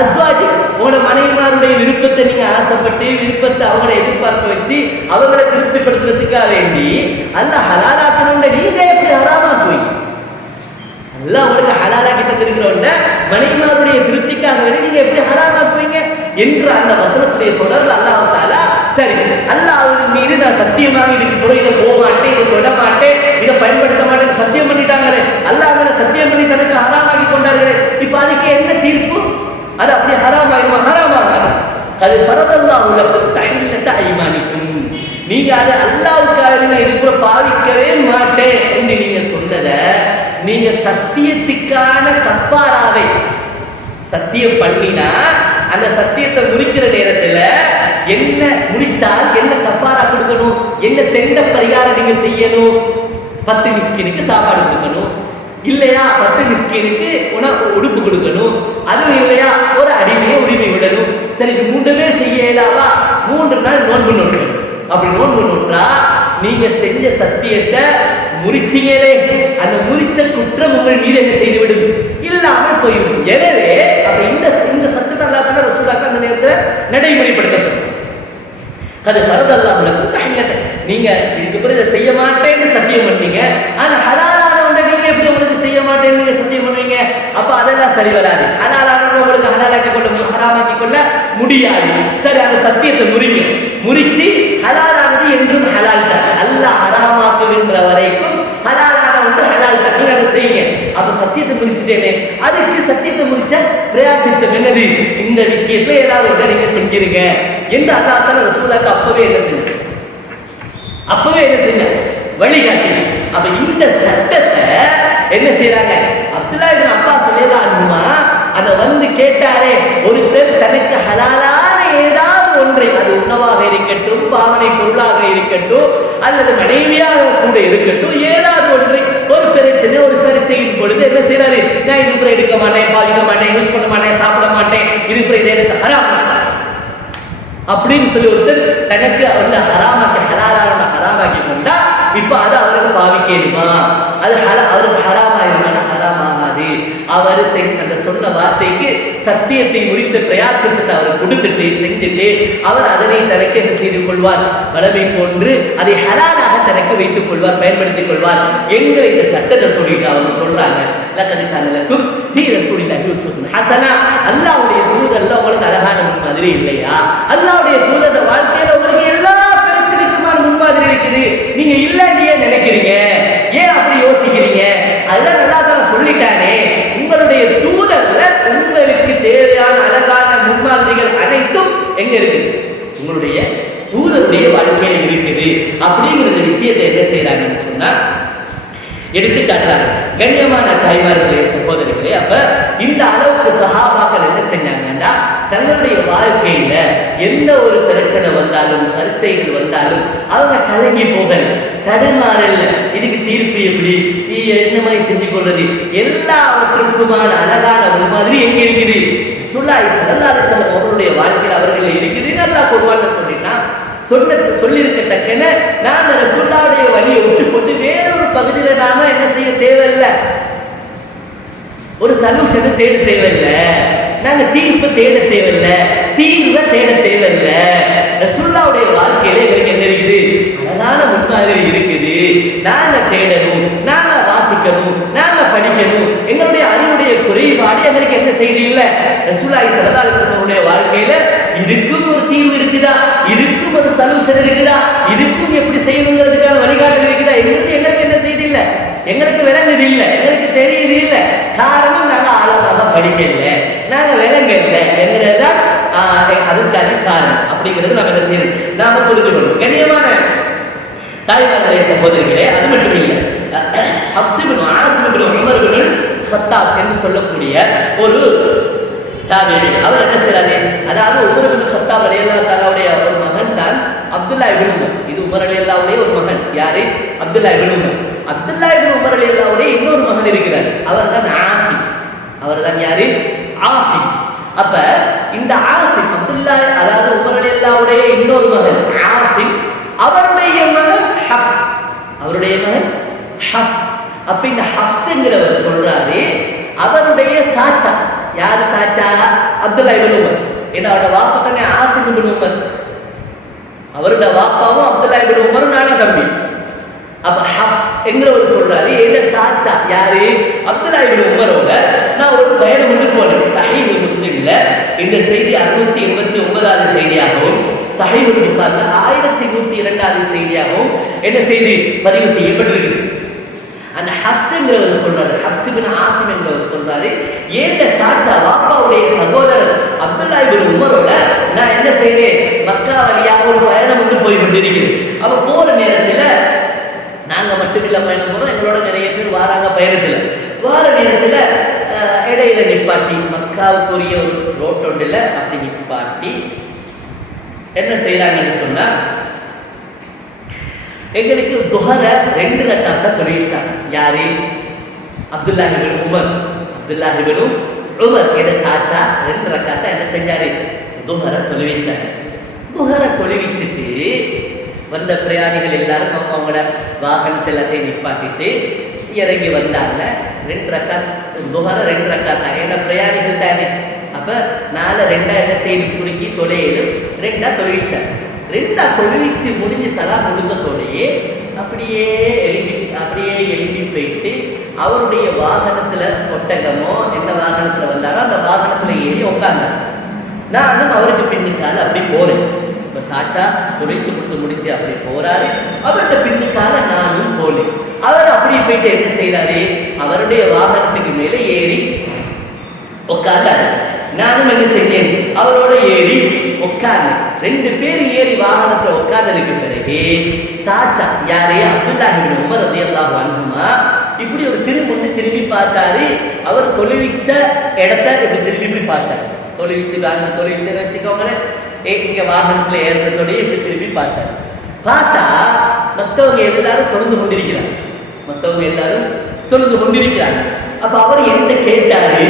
அஸ்வாஜி, உங்களோட மனைவிமாருடைய விருப்பத்தை நீங்க ஆசைப்பட்டு விருப்பத்தை அவங்கள எதிர்பார்க்க வச்சு அவங்களை திருப்திப்படுத்துறதுக்காக வேண்டி அல்லாஹ் ஹலாலாக்கணும்னு நீங்க எப்படி ஹராமாக்குவீங்க? அல்லாஹ் உங்களுக்கு ஹலாலாக்கி தந்திருக்கிறோம்னா மனைவிமாருடைய திருப்திக்காக வேண்டி நீங்க எப்படி ஹராமாக்குவீங்க என்ற அந்த வசனத்துடைய தொடர்ல அல்லாஹ் தஆலா சரி அல்லாஹ் மீது நான் சத்தியமாக இதுக்கு பிறகு இதை போக மாட்டேன், இதை தொட மாட்டேன், இதை பயன்படுத்த மாட்டேன்னு சத்தியம் பண்ணிட்டாங்களே, அல்லாஹ் மேல சத்தியம் பண்ணி தனக்கு ஹராமாக்கி கொண்டார்களே, இப்ப அதுக்கு என்ன தீர்ப்பு? அது அப்படி ஹராமாயிருமா? ஹராமாகாது. அது ஃபரதல்லாஹு லக்கும் தஹில்லத ஐமானிக்கும், நீங்க அதை அல்லாஹ்வுக்காக நான் இது கூட பாவிக்கவே மாட்டேன் என்று நீங்க சொன்னத நீங்க சத்தியத்துக்கான கஃபாராவை சத்தியம் பண்ணினா அந்த சத்தியத்தை முறிக்கிற நேரத்துல என்ன முறித்தால் என்ன கஃபாரா கொடுக்கணும், என்ன தெண்ட பரிகாரம் நீங்க செய்யணும்? 10 மிஸ்கினுக்கு சாப்பாடு கொடுக்கணும், இல்லையா 10 மிஸ்கினுக்கு உடுப்பு கொடுக்கணும், அதுவும் இல்லையா ஒரு அடிமையை உரிமை விடணும். சரி இது 3மே செய்ய இயலாவா? 3 நாள் நோன்பு நோற்றணும். அப்படி நோன்பு நோற்றா நீங்க செஞ்ச சத்தியத்தை முறிச்சிங்களே, அந்த முறிச்ச குற்றம் உங்கள் மீது என்ன செய்துவிடும், இல்லாமல் போய்விடும். எனவே அப்ப இந்த சத்தத்தை அல்லாஹ் தஆலா ரசூலுல்லாஹ் அந்த நேரத்தில் நடைமுறைப்படுத்த சொன்னார். அது ஃபரதல்லாஹு லக்கும் தஹில்லத, நீங்க இதுக்கு பிறகு இதை செய்ய மாட்டேன்னு சத்தியம் பண்ணீங்க, ஆனா ஹலாலான ஒன்றை நீங்க எப்படி உங்களுக்கு செய்ய மாட்டேன்னு நீங்க சத்தியம் பண்ணுவீங்க? அப்ப அதெல்லாம் சரி வராது. ஹலாலான உங்களுக்கு ஹலாலாக்கி கொள்ள ஹராமாக்கி கொள்ள முடியாது. சரி அந்த சத்தியத்தை முறிச்சு ஹலாலானது என்றும் ஹலால் தான், அல்லாஹ் ஹராமாக்குகின்ற வரைக்கும் ஹலாலான ஒன்று ஹலால் தான், நீங்க அதை செய்யுங்க. அப்ப சத்தியத்தை முறிச்சுட்டேனே, அதுக்கு சத்தியத்தை முறிச்ச பிரயாச்சித்தம் என்னது? இந்த விஷயத்துல ஏதாவது ஒன்றை நீங்க செஞ்சிருங்க என்று அல்லாஹ் தஆலா ரசூலுல்லாஹ்க்கு அப்பவே என்ன செஞ்சாங்க, வழிகாட்டினாங்க. அப்ப இந்த சட்டத்தை என்ன செய்யறாங்க, அப்துல்லாஹ் இப்னு அப்பாஸ் ரலியல்லாஹு அன்ஹுமா அதை வந்து கேட்டாரே, ஒரு பேர் தனக்கு ஹலாலான ஏதாவது ஒன்றை, அது உணவாக இருக்கட்டும், பாவனை பொருளாக இருக்கட்டும், அல்லது மனைவியாக கூட இருக்கட்டும், ஏதாவது ஒன்றை ஒரு பிரச்சனை ஒரு சர்ச்சையின் பொழுது என்ன செய்யறாரு, நான் இது கூட எடுக்க மாட்டேன், பாவிக்க மாட்டேன், யூஸ் பண்ண மாட்டேன், சாப்பிட மாட்டேன், இது கூட எனக்கு ஹராம் அப்படின்னு சொல்லி ஒருத்தர் தனக்கு அந்த ஹலாலான ஹராமாக்கி கொண்டா இப்ப அது அவருக்கு பாவிக்கணுமா, அது அவருக்கு ஹராமாயிருமானா ஹராமாகாது. அவர் அந்த சொன்ன வார்த்தைக்கு சத்தியத்தை முறித்த பிரயாசத்தை அவர் கொடுத்துட்டு செஞ்சுட்டு அவர் அதனை தனக்கு என்ன செய்து கொள்வார், வளமை போன்று அதை ஹலாலாக தனக்கு வைத்துக் கொள்வார், பயன்படுத்திக் கொள்வார் என்கிற இந்த சட்டத்தை சொல்லிட்டு அவங்க சொல்றாங்க. லக்கதுக்கானலக்கும் ஃபீ ரசூலில்லாஹி உஸ்வத்துன் ஹஸனா, அல்லாஹ்வுடைய தூதர்ல உங்களுக்கு அழகான முன்மாதிரி இல்லையா? அல்லாஹ்வுடைய தூதரோட வாழ்க்கையில உங்களுக்கு எல்லா பிரச்சனைக்குமான முன்மாதிரி இருக்குது, நீங்க இல்லையே நினைக்கிறீங்க, ஏன் அப்படி யோசிக்கிறீங்க? அதெல்லாம் நல்லா தான் சொல்லிட்டானே, உங்களுடைய தூதர்ல உங்களுக்கு தேவையான அழகான முன்மாதிரிகள் அனைத்தும் எங்க இருக்கு, உங்களுடைய தூதருடைய வாழ்க்கையில இருக்குது அப்படிங்கிற விஷயத்தை என்ன செய்யறாங்கன்னு சொன்னா எடுத்துக்காட்டாங்க. கண்ணியமான தாய்மார்களே, சகோதரிகளே, அப்ப இந்த அளவுக்கு சஹாபாக்கள் என்ன செஞ்சாங்கன்னா தங்களுடைய வாழ்க்கையில எந்த ஒரு பிரச்சனை வந்தாலும் சர்ச்சைகள் வந்தாலும் அவங்க கலங்கி போகல, தடுமாறல, இதுக்கு தீர்ப்பு எப்படி, நீ என்ன மாதிரி செஞ்சு கொள்வது, எல்லாவற்றுக்குமான அழகான ஒரு மாதிரி எங்க இருக்குது, ரசூலுல்லாஹி ஸல்லல்லாஹு அலைஹி வஸல்லம் அவருடைய வாழ்க்கையில் அவர்கள் இருக்குது. அல்லாஹ் குர்ஆன்ல சொல்லிட்டா சொல்லியிருக்கத்தக்கன நாம ரசூலுல்லாஹ்வுடைய வழியை விட்டு போட்டு வேறொரு பகுதியில நாம என்ன செய்ய தேவையில்லை, ஒரு சொல்யூஷனை தேட தேவையில்லை. நாங்க தீர்வை தேட தேவையில்ல. ரசூலுல்லாஹ்வுடைய வாழ்க்கையில எங்களுக்கு என்ன இருக்குது? அழகான முன்மாதிரி இருக்குது. நாங்க தேடணும், நாங்க வாசிக்கணும், நாங்க படிக்கணும். எங்களுடைய அறிவுடைய குறைபாடு எங்களுக்கு என்ன செய்தி இல்ல. ரசூலுல்லாஹி ஸல்லல்லாஹு அலைஹி வஸல்லம் வாழ்க்கையில இதுக்கும் ஒரு தீர்வு இருக்குதா, இதுக்கும் ஒரு சொல்யூஷன் இருக்குதா, இதுக்கும் எப்படி செய்யணுங்கிறதுக்கான வழிகாட்டல் இருக்குதா எங்களுக்கு என்ன செய்தி இல்ல. எங்களுக்கு விளங்குது இல்ல, எங்களுக்கு தெரியுது இல்ல. காரணம் நாங்க ஆழமாக படிக்கல, நாங்க விளங்கல என்கிறதுதான் அதுக்கான காரணம். அப்படிங்கிறது நம்ம என்ன செய்யணும், நாம புரிந்து கொள்ளணும். கண்ணியமான தாய்மார்களே, சகோதரிகளே, அது மட்டும் இல்லை, ஹஃப்ஸ் இப்னு ஆஸிம் இப்னு உமர் இப்னு ഖത്താப் என்று சொல்லக்கூடிய ஒரு தாபிஈ, அவர் என்ன செய்றாரு, அதாவது உமர் இப்னு ഖത്താப் ரலியல்லாஹு தஆலாவுடைய ஒரு மகன் தான் அப்துல்லா இப்னு உமர். இது உமர் ரலியல்லாஹுடைய ஒரு மகன். யாரு? அப்துல்லா இப்னு உமர். அப்துல்லா இப்னு உமர் ரலியல்லாஹுடைய இன்னொரு மகன் இருக்கிறார். அவர் தான் ஆசிம். அவர் தான் யாரு? ஆசிம். அப்ப இந்த ஆசிம் அப்துல்லா, அதாவது உமர் ரலியல்லாஹுடைய இன்னொரு மகன் ஆசிம், அவருடைய மகன் ஹஃப்ஸ். அவருடைய மகன் ஹஃப்ஸ். அப்ப இந்த ஹஃப்ஸ்ங்கிறவர் சொல்றாரு, அவருடைய சாச்சா. யாரு சாச்சா? அப்துல்லா இப்னு உமர். ஏன்னா அவரோட வாப்பா தானே ஆசிம் இப்னு உமர். அவருடைய வாப்பாவும் அப்துல்லா இப்னு உமர் நானா தம்பி. அப்ப ஹஃப்ஸ் என்கிறவர் சொல்றாரு, என்ன சாச்சா யாரு? அப்துல்லா இப்னு உமரோட நான் ஒரு பயணம் கொண்டு போனேன். சஹீஹ் முஸ்லிம்ல இந்த செய்தி 689வது செய்தியாகவும், சஹீஹ் புகாரில 1102வது செய்தியாகவும் என்ன செய்தி பதிவு செய்யப்பட்டிருக்கு. அந்த ஹஃப்ஸ்ங்கிறவர் சொல்றாரு, ஹஃப்ஸ் இப்னு ஆஸிம் என்கிறவர் சொல்றாரு, ஏண்ட சாச்சா வாப்பாவுடைய சகோதரர் அப்துல்லா இப்னு உமரோட நான் என்ன செய்றேன், மக்கா வழியாக ஒரு பயணம் கொண்டு போய் கொண்டிருக்கிறேன். அப்ப போற நேரத்துல நாங்க மட்டும் இல்ல பயணம் போறோம், எங்களோட நிறைய பேர் வாராங்க பயணத்துல. வார நேரத்துல இடையில நிப்பாட்டி, மக்காவுக்குரிய ஒரு ரோட்டொண்டுல அப்படி நிப்பாட்டி என்ன செய்யறாங்கன்னு சொன்னா, எங்களுக்கு துஹர 2 ரக்காத்தா தொழுவிச்சாங்க. யாரு? அப்துல்லா இப்னு உமர். அப்துல்லா இப்னு உமர் என்ற சாச்சா 2 ரக்காத்தா என்ன செஞ்சாரு? துஹர தொழுவிச்சாங்க. துஹர தொழுவிச்சுட்டு வந்த பிரயாணிகள் எல்லாரும் அவங்களோட வாகனத்தை எல்லாத்தையும் நிப்பாட்டிட்டு இறங்கி வந்தாங்க. 2 ரக்காத் துஹர 2 ரக்காத்தா. ஏன்னா பிரயாணிகள் தானே. அப்ப 4 என்ன செய்து சுருக்கி தொலையிலும் 2 தொழுவிச்சாங்க. 2 தொழுவிச்சு முடிஞ்சு சலாம் முடிந்ததோடையே அப்படியே எழுப்பி போயிட்டு அவருடைய வாகனத்துல, ஒட்டகமோ எந்த வாகனத்துல வந்தாரோ அந்த வாகனத்துல ஏறி உட்கார்ந்தார். நானும் அவருக்கு பின்னுக்கால அப்படி போறேன். இப்ப சாச்சா தொழிற்சி கொடுத்து முடிச்சு அப்படி போறாரு, அவர்கிட்ட பின்னுக்கால நானும் போனேன். அவர் அப்படி போயிட்டு என்ன செய்யறாரு, அவருடைய வாகனத்துக்கு மேல ஏறி உட்கார்ந்தாரு. நானும் என்ன செஞ்சேன், அவரோட ஏறி உட்கார்ந்து 2 பேர் ஏறி வாகனத்தை உட்கார்ந்ததுக்கு பிறகு சாச்சா யாரே அப்துல்லா இப்னு உமர் ரலியல்லாஹு அன்ஹுமா இப்படி ஒரு திரும்பி பார்த்தாரு. அவர் தொழுவிச்ச இடத்தை இப்படி திரும்பி பார்த்தாரு. தொழுவிச்சு வச்சுக்கோங்களேன், இங்க வாகனத்துல ஏறினதோட இப்படி திரும்பி பார்த்தாரு. பார்த்தா மற்றவங்க எல்லாரும் தொழுந்து கொண்டிருக்கிறாங்க. அப்ப அவர் என்ன கேட்டாரு,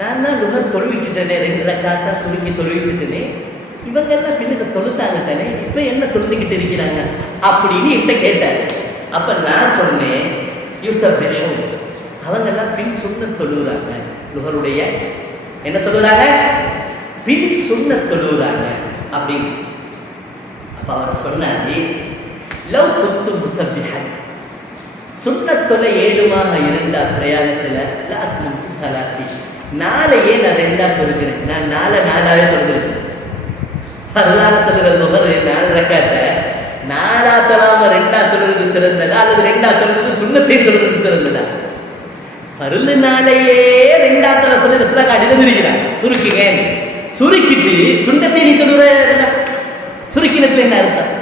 நான் தான் லுஹர் தொழுவிச்சுட்டேனே, 2 ரக்காத்தா சுருக்கி தொழுவிச்சுட்டேனே, இவங்க எல்லாம் பின்னுக்கு தொழுத்தாங்க தானே, இப்ப என்ன தொழுதுகிட்டு இருக்கிறாங்க அப்படின்னு என்கிட்ட கேட்டாரு. அப்ப நான் சொன்னேன், அவங்க எல்லாம் பின் சுன்னத் தொழுகிறாங்க. லுஹருடைய என்ன தொழுகிறாங்க? பின் சுன்னத் தொழுகிறாங்க அப்படின்னு. அப்ப அவர் சொன்னாரு, லவ் குத்து முஸப்பிஹன், சுன்னத் தொலை 7மாக இருந்த பிரயாணத்துல லஅத்மம்து ஸலாத்தி, 4 நான் 2 சொல்கிறேன். நான் 4வே தொழுகிறேன். ஃபர்லான தொழுகிறது லுஹர் 4 ரக்காத்தை 4 தொழாம 2 தொழுகிறது சிறந்ததா அல்லது 2 தொழுகிறது சுன்னத்தை தொழுகிறது சிறந்ததா? ஃபர்லு 4யே 2 தொழ சொல்லி ரசூலுல்லாஹ் காட்டி தந்திருக்கிறாங்க. சுருக்கிட்டு சுன்னத்தை நீ தொழுகிற, சுருக்கினத்துல என்ன அர்த்தம்?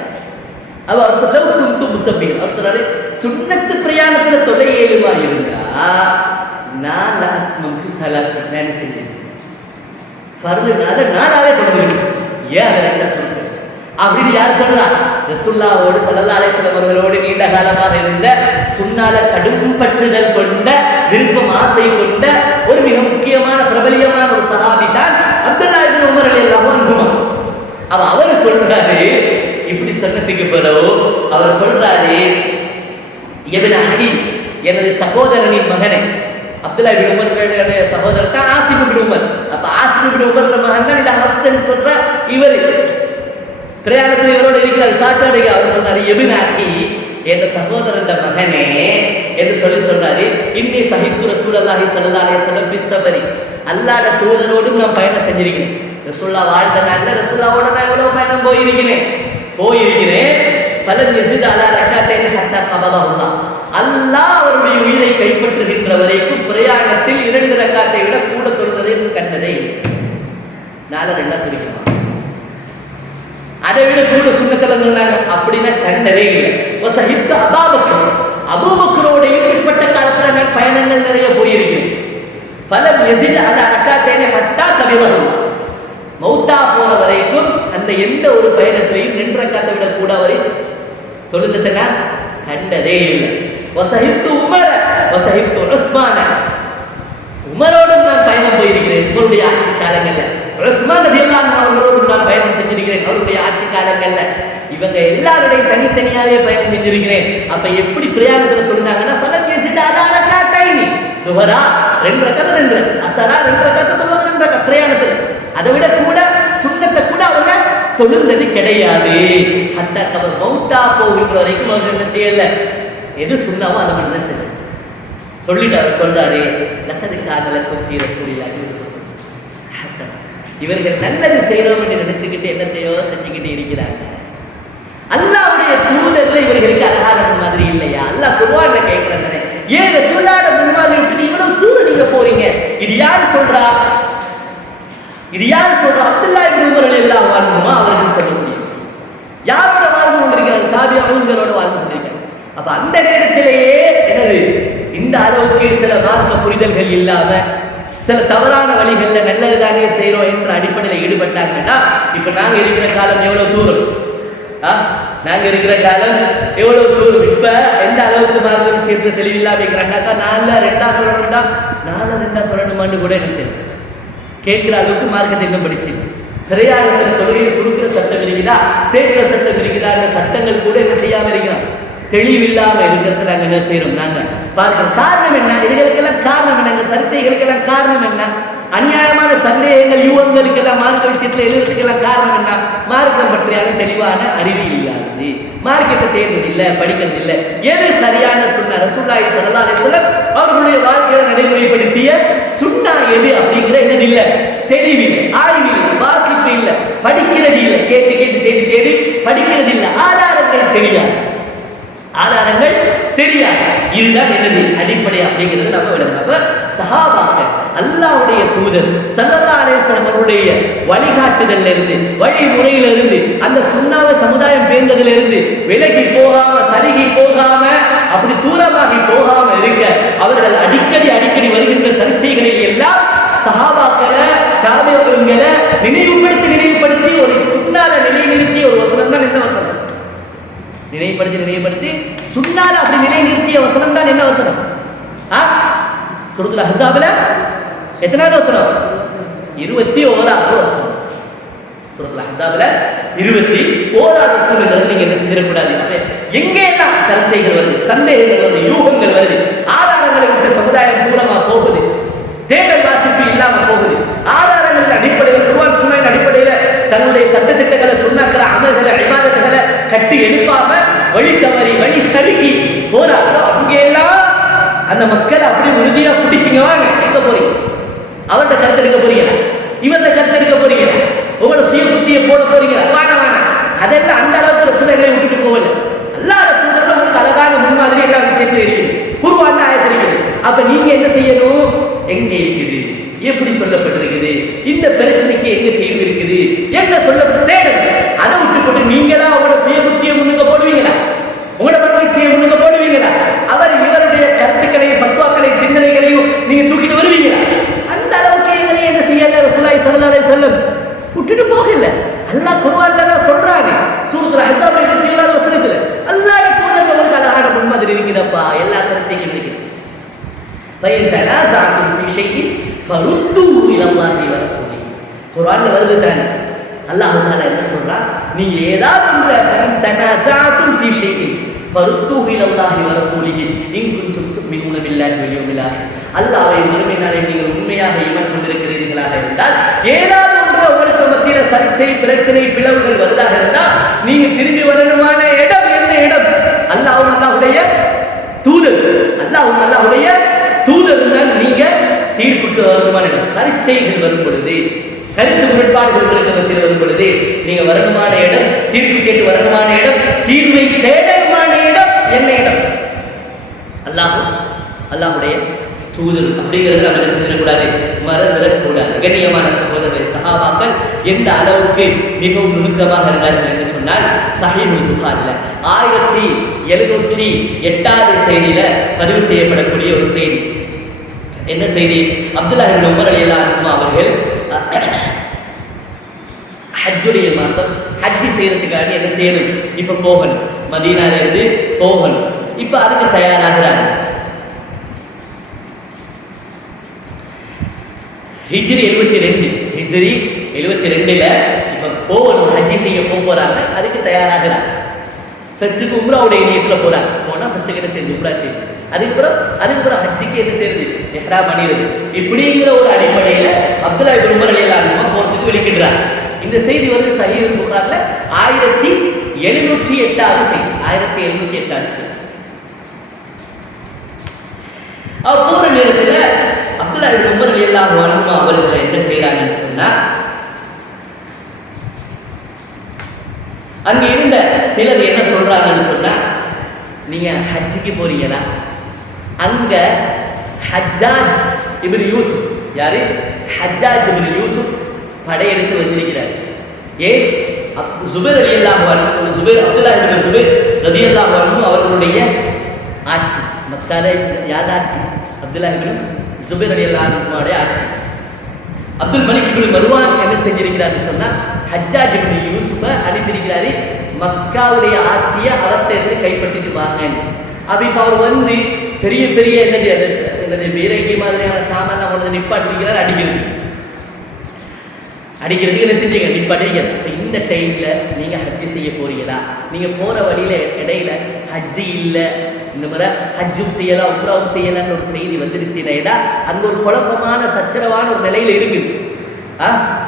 அவர் சொல்றாரு, சுன்னத்து பிரயாணத்துல தொலை 7வா இருந்தா நான் லஅத்மம்து ஸலாத்தி, நான் என்ன செஞ்சேன், ஃபர்லுனால 4வே தொழுகிறேன். ஏன் அதை 2 சொல்றேன் அப்படின்னு யார் சொல்றா? ரசூலுல்லாஹோடு ஸல்லல்லாஹு அலைஹி வஸல்லம் அவர்களோடு நீண்ட காலமாக இருந்த, சுன்னால கடும் பற்றுதல் கொண்ட, விருப்பம் ஆசை கொண்ட ஒரு மிக முக்கியமான பிரபலியமான ஒரு சஹாபி தான் அப்துல்லா இப்னு உமர் ரலியல்லாஹு அன்ஹு. அவர் சொல்றாரு, இப்படி சொன்னதுக்கு பிறகு அவர் சொல்றாரு, இப்னு அஹி, எனது சகோதரனின் மகனே, அப்துல்லா இப்னு உமருடைய சகோதரர் தான் ஆசிம் இப்னு உமர். அப்ப ஆசிம் இப்னு உமர் மகன் தான் இந்த ஹப்ஸன் சொல்ற இவர். பிரயாணத்தில் இவரோடு இருக்கிறார். சாச்சாடைய அவர் சொன்னாரு, எபின் அஹி, என்ற சகோதரன் மகனே என்று சொல்றாரு. இன்னி சஹித்து ரசூலுல்லாஹி ஸல்லல்லாஹு அலைஹி வஸல்லம் ஃபி ஸஃபரி, அல்லாஹ்வுடைய தூதரோடு நான் பயணம் செஞ்சிருக்கிறேன். ரசூலுல்லா வாழ்ந்த நாள்ல ரசூலுல்லாவோட நான் எவ்வளவு பயணம் போயிருக்கிறேன். ஃபலம் யஸித் அலா ரகாத்தைன் ஹத்தா கபலல்லாஹ், அல்லாஹ் அவருடைய உயிரை கைப்பற்றுகின்ற வரைக்கும் பிரயாணத்தில் 2 ரக்காத்தை விட கூட தொழுததை கண்டதே இல்லை. 4 2 சொல்லிக்கலாம், அதை விட கூட சுண்ணத்துல இருந்தாங்க அப்படின்னா கண்டதே இல்லை. வஸஹித் அபூபக்கர், அபூபக்கரோடையும் பிற்பட்ட காலத்துல நான் பயணங்கள் நிறைய போயிருக்கிறேன். ஃபலம் யஸித் அலா ரகாத்தைன் ஹத்தா கபலல்லாஹ், மௌத்தா போற வரைக்கும் அந்த எந்த ஒரு பயணத்திலையும் 2 ரக்காத்தை விட கூட வரை தொழுந்ததுனா கண்டதே இல்லை. வஸஹித்து உமர வஸஹித்து உஸ்மான, உமரோடும் நான் பயணம் போயிருக்கிறேன் உமருடைய ஆட்சி காலங்கள்ல. உஸ்மான் ரலியல்லாஹு அன்ஹு அவர்களோடும் நான் பயணம் செஞ்சிருக்கிறேன் அவருடைய ஆட்சி காலங்கள்ல. இவங்க எல்லாருடைய தனித்தனியாவே பயணம் செஞ்சிருக்கிறேன். அப்ப எப்படி பிரயாணத்துல தொழுந்தாங்கன்னா, ஃபலம் யஸித் அலா ரகாத்தைனி, துஹரா 2 ரக்காத் 2 ரக்காத், அஸரா 2 ரக்காத், தொழுவ 2 ரக்காத் பிரயாணத்துல. அதை விட கூட சுன்னத்தை கூட அவங்க தொழுந்தது கிடையாது. ஹத்தா கபர் மௌத்தா போகின்ற வரைக்கும் அவர்கள் என்ன செய்யல, எது சுண்ணாவோ அதை மட்டும் தான் செய்ய சொல்லிட்டு அவர் சொல்றாரு, லக்கது காதலக்கும் ஃபீ ரசூலில்லாஹி உஸ்வத்துன் ஹஸனா, இவர்கள் நல்லது செய்யறோம் என்று நினைச்சுக்கிட்டு என்னத்தையோ செஞ்சுக்கிட்டு இருக்கிறாங்க. அல்லாஹ்வுடைய தூதர்ல இவர்களுக்கு அழகான மாதிரி இல்லையா? அல்லாஹ் குர்ஆன்ல கேட்கிறானே, ஏன் ரசூலுல்லாஹ்வோட முன்மாதிரி விட்டு இவ்வளவு தூரம் நீங்க போறீங்க? இது யாரு சொல்றா? அப்துல்லா இப்னு உமர் ரலியல்லாஹு அன்ஹு அவர்கள் சொல்லக்கூடிய யாரோட வாழ்ந்து கொண்டிருக்கிறார்? தாபிஊன்களோட வாழ்ந்து கொண்டிருக்கிறார். அப்ப அந்த நேரத்திலேயே என்னது, இந்த அளவுக்கு சில மார்க்க புரிதல்கள் இல்லாம சில தவறான வழிகள்ல நல்லதுதானே செய்யறோம் என்ற அடிப்படையில் ஈடுபட்டாங்கன்னா, இப்ப நாங்க இருக்கிற காலம் எவ்வளவு தூரம், நாங்க இருக்கிற காலம் எவ்வளவு தூரம். இப்ப எந்த அளவுக்கு மார்க்க விஷயத்துல தெளிவில்லாம இருக்கிறாங்கக்கா, 4 2 தொடணுமான்னு கூட என்ன செய்யும் கேட்கிற அளவுக்கு மார்க்கத்தை இன்னும் படிச்சு. பிரயாணத்தில் தொழுகையை சுருக்கிற சட்டம் இருக்குதா, சேர்க்கிற சட்டம் இருக்குதா, அந்த சட்டங்கள் கூட என்ன செய்யாம இருக்கிறோம், தெளிவில்லாம இருக்கிறது. நாங்க என்ன செய்யறோம், நாங்க பார்க்கிறோம். காரணம் என்ன? இதுகளுக்கெல்லாம் காரணம் என்ன? இந்த சர்ச்சைகளுக்கெல்லாம் காரணம் என்ன? அநியாயமான சந்தேகங்கள் யூகங்களுக்கெல்லாம் மார்க்க விஷயத்துல எழுதுறதுக்கெல்லாம் காரணம் என்ன? மார்க்கம் பற்றியான தெளிவான அறிவு இல்லாதது, மார்க்கத்தை தேர்ந்தது இல்லை, படிக்கிறது இல்லை. எது சரியான சுன்னா, ரசூலுல்லாஹி ஸல்லல்லாஹு அலைஹி வஸல்லம் அவர்களுடைய வாழ்க்கையை நடைமுறைப்படுத்திய சுன்னா எது அப்படிங்கிற என்னது இல்லை, தெளிவில்லை, ஆய்வில்லை, வாசிப்பு இல்லை, படிக்கிறது இல்லை, கேட்டு தேடி தேடி படிக்கிறது இல்லை, ஆதாரங்கள் தெரியாது. இதுதான் என்னது அடிப்படை அப்படிங்கிறது நம்ம விளங்கணும். அப்ப சஹாபாக்கள் அல்லாஹ்வுடைய தூதர் ஸல்லல்லாஹு அலைஹி வஸல்லம் அவருடைய வழிகாட்டுதல்ல இருந்து, வழிமுறையில இருந்து, அந்த சுன்னாவை சமுதாயம் பேர்ந்ததுல இருந்து விலகி போகாம, சருகி போகாம, அப்படி தூரமாகி போகாம இருக்க அவர்கள் அடிக்கடி வருகின்ற சர்ச்சைகளை எல்லாம் சஹாபாக்களை, தாபிஊன்களை நினைவுபடுத்தி ஒரு சுன்னால நிலைநிறுத்திய ஒரு வசனம் தான் என்ன வசனம்? நினைவுபடுத்தி சுன்னால அப்படி நிலைநிறுத்திய வசனம் தான் என்ன வசனம்? சூரத்துல் அஹ்ஸாப்ல எத்தனாவது வசனம்? 21வது வசனம். சூரத்துல் அஹ்ஸாப்ல 21வது வசனம். நீங்க என்ன செஞ்சிடக்கூடாது. அப்ப எங்க எல்லாம் சர்ச்சைகள் வருது, சந்தேகங்கள் வருது, யூகங்கள் வருது, ஆதாரங்களை விட்டு சமுதாயம் தூரமா போகுது, தேடல் வாசிப்பு இல்லாம போகுது, ஆதாரங்களின் அடிப்படையில், குர்ஆன் சுன்னாவின் அடிப்படையில தன்னுடைய சட்டத்திட்டங்களை, சுன்னாக்களை, அமல்களை, இபாதத்துகளை கட்டி எழுப்பாம வழி தவறி வழி சருகி போறாங்களோ அங்கெல்லாம் அந்த மக்களை அப்படி உறுதியா பிடிச்சிங்க, வாங்க எங்க போறீங்க? அவர்கிட்ட கருத்தெடுக்க போறீங்களா? இவர்கிட்ட கருத்தெடுக்க போறீங்களா? உங்களோட சுய புத்தியை போட போறீங்களா? வாங்க. அதெல்லாம் அந்த அளவுக்கு சிலர்களை விட்டுட்டு போகல. அல்லாஹ்வுடைய தூதர்ல உங்களுக்கு அழகான முன்மாதிரி எல்லா விஷயத்திலும் இருக்குது, குர்ஆன்ல ஆயத்து இருக்குது. அப்ப நீங்க என்ன செய்யணும்? எங்க இருக்குது, எப்படி சொல்லப்பட்டிருக்குது, இந்த பிரச்சனைக்கு எங்க தீர்வு இருக்குது, என்ன சொல்லப்பட்டு தேடுங்க. அதை விட்டு போட்டு நீங்களா உங்களோட சுய புத்தியை முன்னுக்கு போடுவீங்களா? உங்களோட மனோச்சையை முன்னுக்கு போடுவீங்களா? அவர் இவருடைய கருத்துக்களையும் பத்வாக்களையும் சிந்தனைகளையும் நீங்க தூக்கிட்டு வருவீங்களா? அந்த அளவுக்கு எங்களை என்ன செய்யல ரசூலுல்லாஹி ஸல்லல்லாஹு அலைஹி வஸல்லம் விட்டுட்டு போகல. அல்லாஹ் குர்ஆன்ல தான் சொல்றாரு, சூரத்துல் அஹ்ஸாப் 27வது வசனத்துல அல்லாஹ்வுடைய தூதர் உங்களுக்கு அழகான முன்மாதிரி இருக்குதப்பா, எல்லா சர்ச்சைகளும் இருக்குது. ஃபைன் தனாஸஅதும் ஃபீ ஷைஇன் ஃபருத்து இலல்லாஹி வ ரசூலிஹி. குர்ஆன்ல வருது தானே, அல்லாஹ் தஆலா என்ன சொல்றார்? நீங்க ஏதாவது ஒன்றுல ஃபைன் தனாஸஅதும் ஃபீ ஷைஇன் ஃபருத்தூஹு இலல்லாஹி வ ரசூலிஹி இன் குன்தும் துமினூன பில்லாஹி வல் யௌமில் ஆகிர். அல்லாஹ்வை மறுமை நாளில் நீங்கள் உண்மையாக ஈமான் கொண்டிருக்கிறீர்களாக இருந்தால் ஏதாவது ஒன்று உங்களுக்கு மத்தியில் சர்ச்சை பிரச்சனை பிளவுகள் வருதாக இருந்தால் நீங்க திரும்பி வரணுமான இடம் என்ன இடம்? அல்லாஹ்வுடைய தூதர், அல்லாஹ்வுடைய தூதர் தான் நீங்க தீர்ப்புக்கு வரணுமான இடம். சர்ச்சைகள் வரும் பொழுது, கருத்து முரண்பாடுகள் உங்களுக்கு மத்தியில் வரும் பொழுது நீங்க வரணுமான இடம், தீர்ப்பு கேட்டு வரணுமான இடம், தீர்வை தேடணுமான இடம் என்ன இடம்? அல்லாஹ்வுடைய தூதர். அப்படிங்கிறது நம்ம செஞ்சிடக்கூடாது, மறந்துடக்கூடாது. கண்ணியமான சகோதரர்களே, சஹாபாக்கள் எந்த அளவுக்கு மிகவும் நுணுக்கமாக இருந்தார்கள் என்று சொன்னால், சஹீஹுல் புகாரில 1708வது செய்தியில பதிவு செய்யப்படக்கூடிய ஒரு செய்தி. என்ன செய்தி? அப்துல்லாஹ் இப்னு உமர் ரலியல்லாஹு அன்ஹு அவர்கள் ஹஜ்ஜுடைய மாசம் ஹஜ்ஜி செய்யறதுக்காக என்ன செய்யணும்? இப்ப போகணும், மதீனால இருந்து போகணும். இப்ப அதுக்கு தயாராகிறாங்க. ஹிஜ்ரி 72ல இப்ப போகணும், ஹஜ்ஜி செய்ய போறாங்க, அதுக்கு தயாராகிறாங்க. ஃபர்ஸ்ட்டுக்கு உம்ராவுடைய நியத்துல போறாங்க. போனா ஃபர்ஸ்ட்டுக்கு என்ன செய்யுது? உம்ரா செய்யுது. அதுக்கப்புறம் ஹஜ்ஜிக்கு என்ன செய்யுது? இஹ்ராம் அணியுது. இப்படிங்கிற ஒரு அடிப்படையில அப்துல்லாஹ் இப்னு உமர் ரலியல்லாஹு அன்ஹு போறதுக்கு வெளிக்கிடுறாங்க. இந்த செய்தி வந்து சஹீஹுல் புகாரில 1708வது செய்தி. 1708வது செய்தி. போற நேரத்தில் அப்துல்லாஹ் இப்னு உமர் ரலியல்லாஹு அன்ஹு அவர்கள் என்ன செய்யறாங்கன்னு சொன்னா, அங்க இருந்த சிலர் என்ன சொல்றாங்கன்னு சொன்னா, நீங்க ஹஜ்ஜுக்கு போறீங்களா? அங்க ஹஜ்ஜாஜ் இப்னு யூசுப், யாரு? ஹஜ்ஜாஜ் இப்னு யூசுப் படையெடுத்து வந்திருக்கிறார். ஏன்? ஜுபைர் ரலியல்லாஹு அன்ஹு, அப்துல்லாஹ் இப்னு ஜுபைர் ரலியல்லாஹு அன்ஹு அவர்களுடைய ஆட்சி, மக்கால யாதாட்சி? அப்துல்லாஹ் இப்னு ஜுபைர் ரலியல்லாஹு அன்ஹுடைய ஆட்சி. அப்துல் மலிக் இப்னு மர்வான் என்ன செஞ்சிருக்கிறார் சொன்னா, ஹஜ்ஜாஜ் இப்னு யூசுஃபை அனுப்பியிருக்கிறாரு, மக்காவுடைய ஆட்சியை அவர்கிட்ட கைப்பற்றிட்டு வாங்க. அப்ப அவர் வந்து பெரிய பெரிய என்னது பீரங்கி மாதிரியான சாமான் கொண்டு நிப்பாட்டிக்கிறார், அடிக்கிறதுக்கு என்ன செஞ்சீங்க? நிப்பாட்டிங்க. இந்த டைம்ல நீங்க ஹஜ்ஜி செய்ய போறீங்களா? நீங்க போற வழியில இடையில ஹஜ்ஜி இல்ல, இந்த மாதிரி ஹஜ்ஜும் செய்யலாம் உம்ராவும் செய்யலாம்னு ஒரு செய்தி வந்துருச்சுன்னா அங்க ஒரு குழப்பமான சச்சரவான ஒரு நிலையில இருக்குது,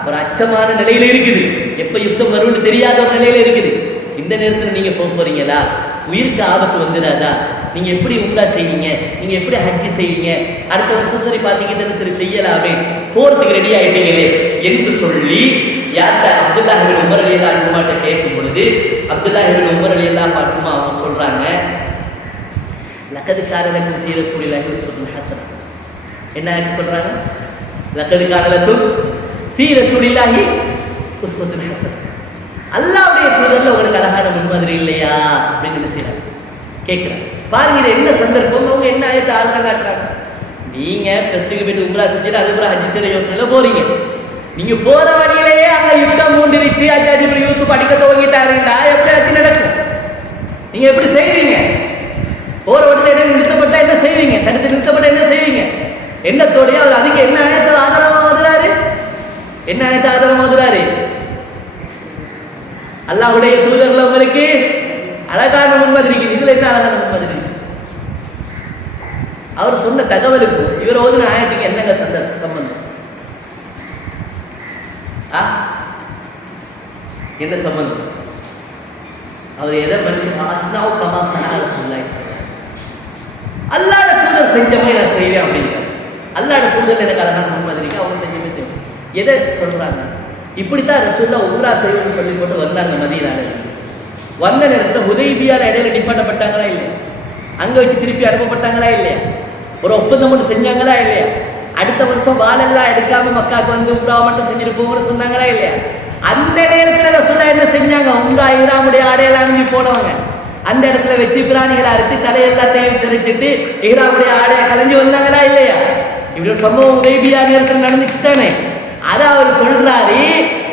ஒரு அச்சமான நிலையில இருக்குது, எப்ப யுத்தம் வரும்னு தெரியாத ஒரு நிலையில இருக்குது. இந்த நேரத்தில் நீங்க போறீங்களா? உயிருக்கு ஆபத்து வந்துடாதா? நீங்க எப்படி உம்ரா செய்வீங்க? நீங்க எப்படி ஹஜ்ஜி செய்வீங்க? அடுத்த வருஷம் சரி பாத்தீங்கன்னா சரி செய்யலாமே, போறதுக்கு ரெடி ஆயிட்டீங்களே என்று சொல்லி யார்கிட்ட? அப்துல்லாஹ் இப்னு உமர் ரலியல்லாஹு அன்ஹுட்ட கேட்கும் பொழுது அப்துல்லாஹ் இப்னு உமர் ரலியல்லாஹு அன்ஹு அவங்க சொல்றாங்க, லகத் கான லக்கும் ஃபீ ரசூலில்லாஹி உஸ்வத்துன் ஹஸனா. என்ன சொல்றாங்க? லகத் கான லக்கும் ஃபீ ரசூலில்லாஹி உஸ்வத்துன் ஹஸனா. அல்லாஹ்வுடைய தூதர்ல உங்களுக்கு அழகான முன்மாதிரி இல்லையா அப்படின்னு என்ன செய்யறாங்க? கேட்கிறாங்க. பாருங்க, இது என்ன சந்தர்ப்பம், அவங்க என்ன ஆயத்தை ஆதரவு காட்டுறாங்க. நீங்க ஃபர்ஸ்ட்டுக்கு போயிட்டு உம்ரா செஞ்சுட்டு அதுக்கப்புறம் ஹஜ்ஜி செய்யற யோசனையில போறீங்க. நீங்க போற வழியிலேயே அங்க யுத்தம் மூண்டிருச்சு, ஹஜ்ஜாஜ் இப்னு யூசுப் அடிக்க துவங்கிட்டாருன்னா எப்படி ஹஜ்ஜி நடக்கும்? நீங்க எப்படி செய்வீங்க? போற வழியில இடம் நிறுத்தப்பட்டா என்ன செய்வீங்க? தடுத்து நிறுத்தப்பட்ட என்ன செய்வீங்க? எண்ணத்தோடய அவர் அதுக்கு என்ன ஆயத்தை ஆதரவா ஓதுறாரு? என்ன ஆயத்தை ஆதரவா ஓதுறாரு? அல்லாஹ்வுடைய தூதர்ல உங்களுக்கு அழகான முன்மாதிரி இருக்கு. இதுல என்ன அழகான முன்மாதிரி? அவர் சொன்ன தகவலுக்கு இவர் ஓதுன ஆயத்துக்கு என்னங்க சம்பந்தம்? என்ன சம்பந்தம்? அவர் எதை மனுஷன் அஸ்னாவு கமா சனா ரசூலுல்லாஹி ஸல்லல்லாஹு அலைஹி வஸல்லம், அல்லாஹ்வுடைய தூதர் செஞ்சமே நான் செய்வேன் அப்படிங்கிறார். அல்லாஹ்வுடைய தூதர்ல எனக்கு அழகான முன்மாதிரிக்கு அவங்க செஞ்சமே செய்வேன். எதை சொல்றாங்க? இப்படித்தான் ரசூலுல்லாஹ் உம்ரா செய்வோம்னு சொல்லி போட்டு வந்தாங்க மதீனால. வந்த நேரத்தில் ஹுதைபியால இடையில நிப்பாட்டப்பட்டாங்களா இல்லையா? அங்க வச்சு திருப்பி அனுப்பப்பட்டாங்களா இல்லையா? ஒரு ஒப்பந்தம் மட்டும் செஞ்சாங்களா இல்லையா? அடுத்த வருஷம் வாழெல்லாம் எடுக்காம மக்காவுக்கு வந்து உம்ரா மட்டும் செஞ்சுட்டு போங்கன்னு சொன்னாங்களா இல்லையா? அந்த நேரத்தில் ரசூலுல்லாஹ் என்ன செஞ்சாங்க? உம்ரா இஹ்ராமுடைய ஆடையெல்லாம் அணிஞ்சு போனவங்க அந்த இடத்துல வச்சு பிராணிகளை அறுத்து தலையெல்லாத்தையும் சிரிச்சிட்டு இஹ்ராமுடைய ஆடையை கலைஞ்சு வந்தாங்களா இல்லையா? இப்படி ஒரு சம்பவம் ஹுதைபியா நேரத்தில் நடந்துச்சு தானே. அதை அவர் சொல்றாரு,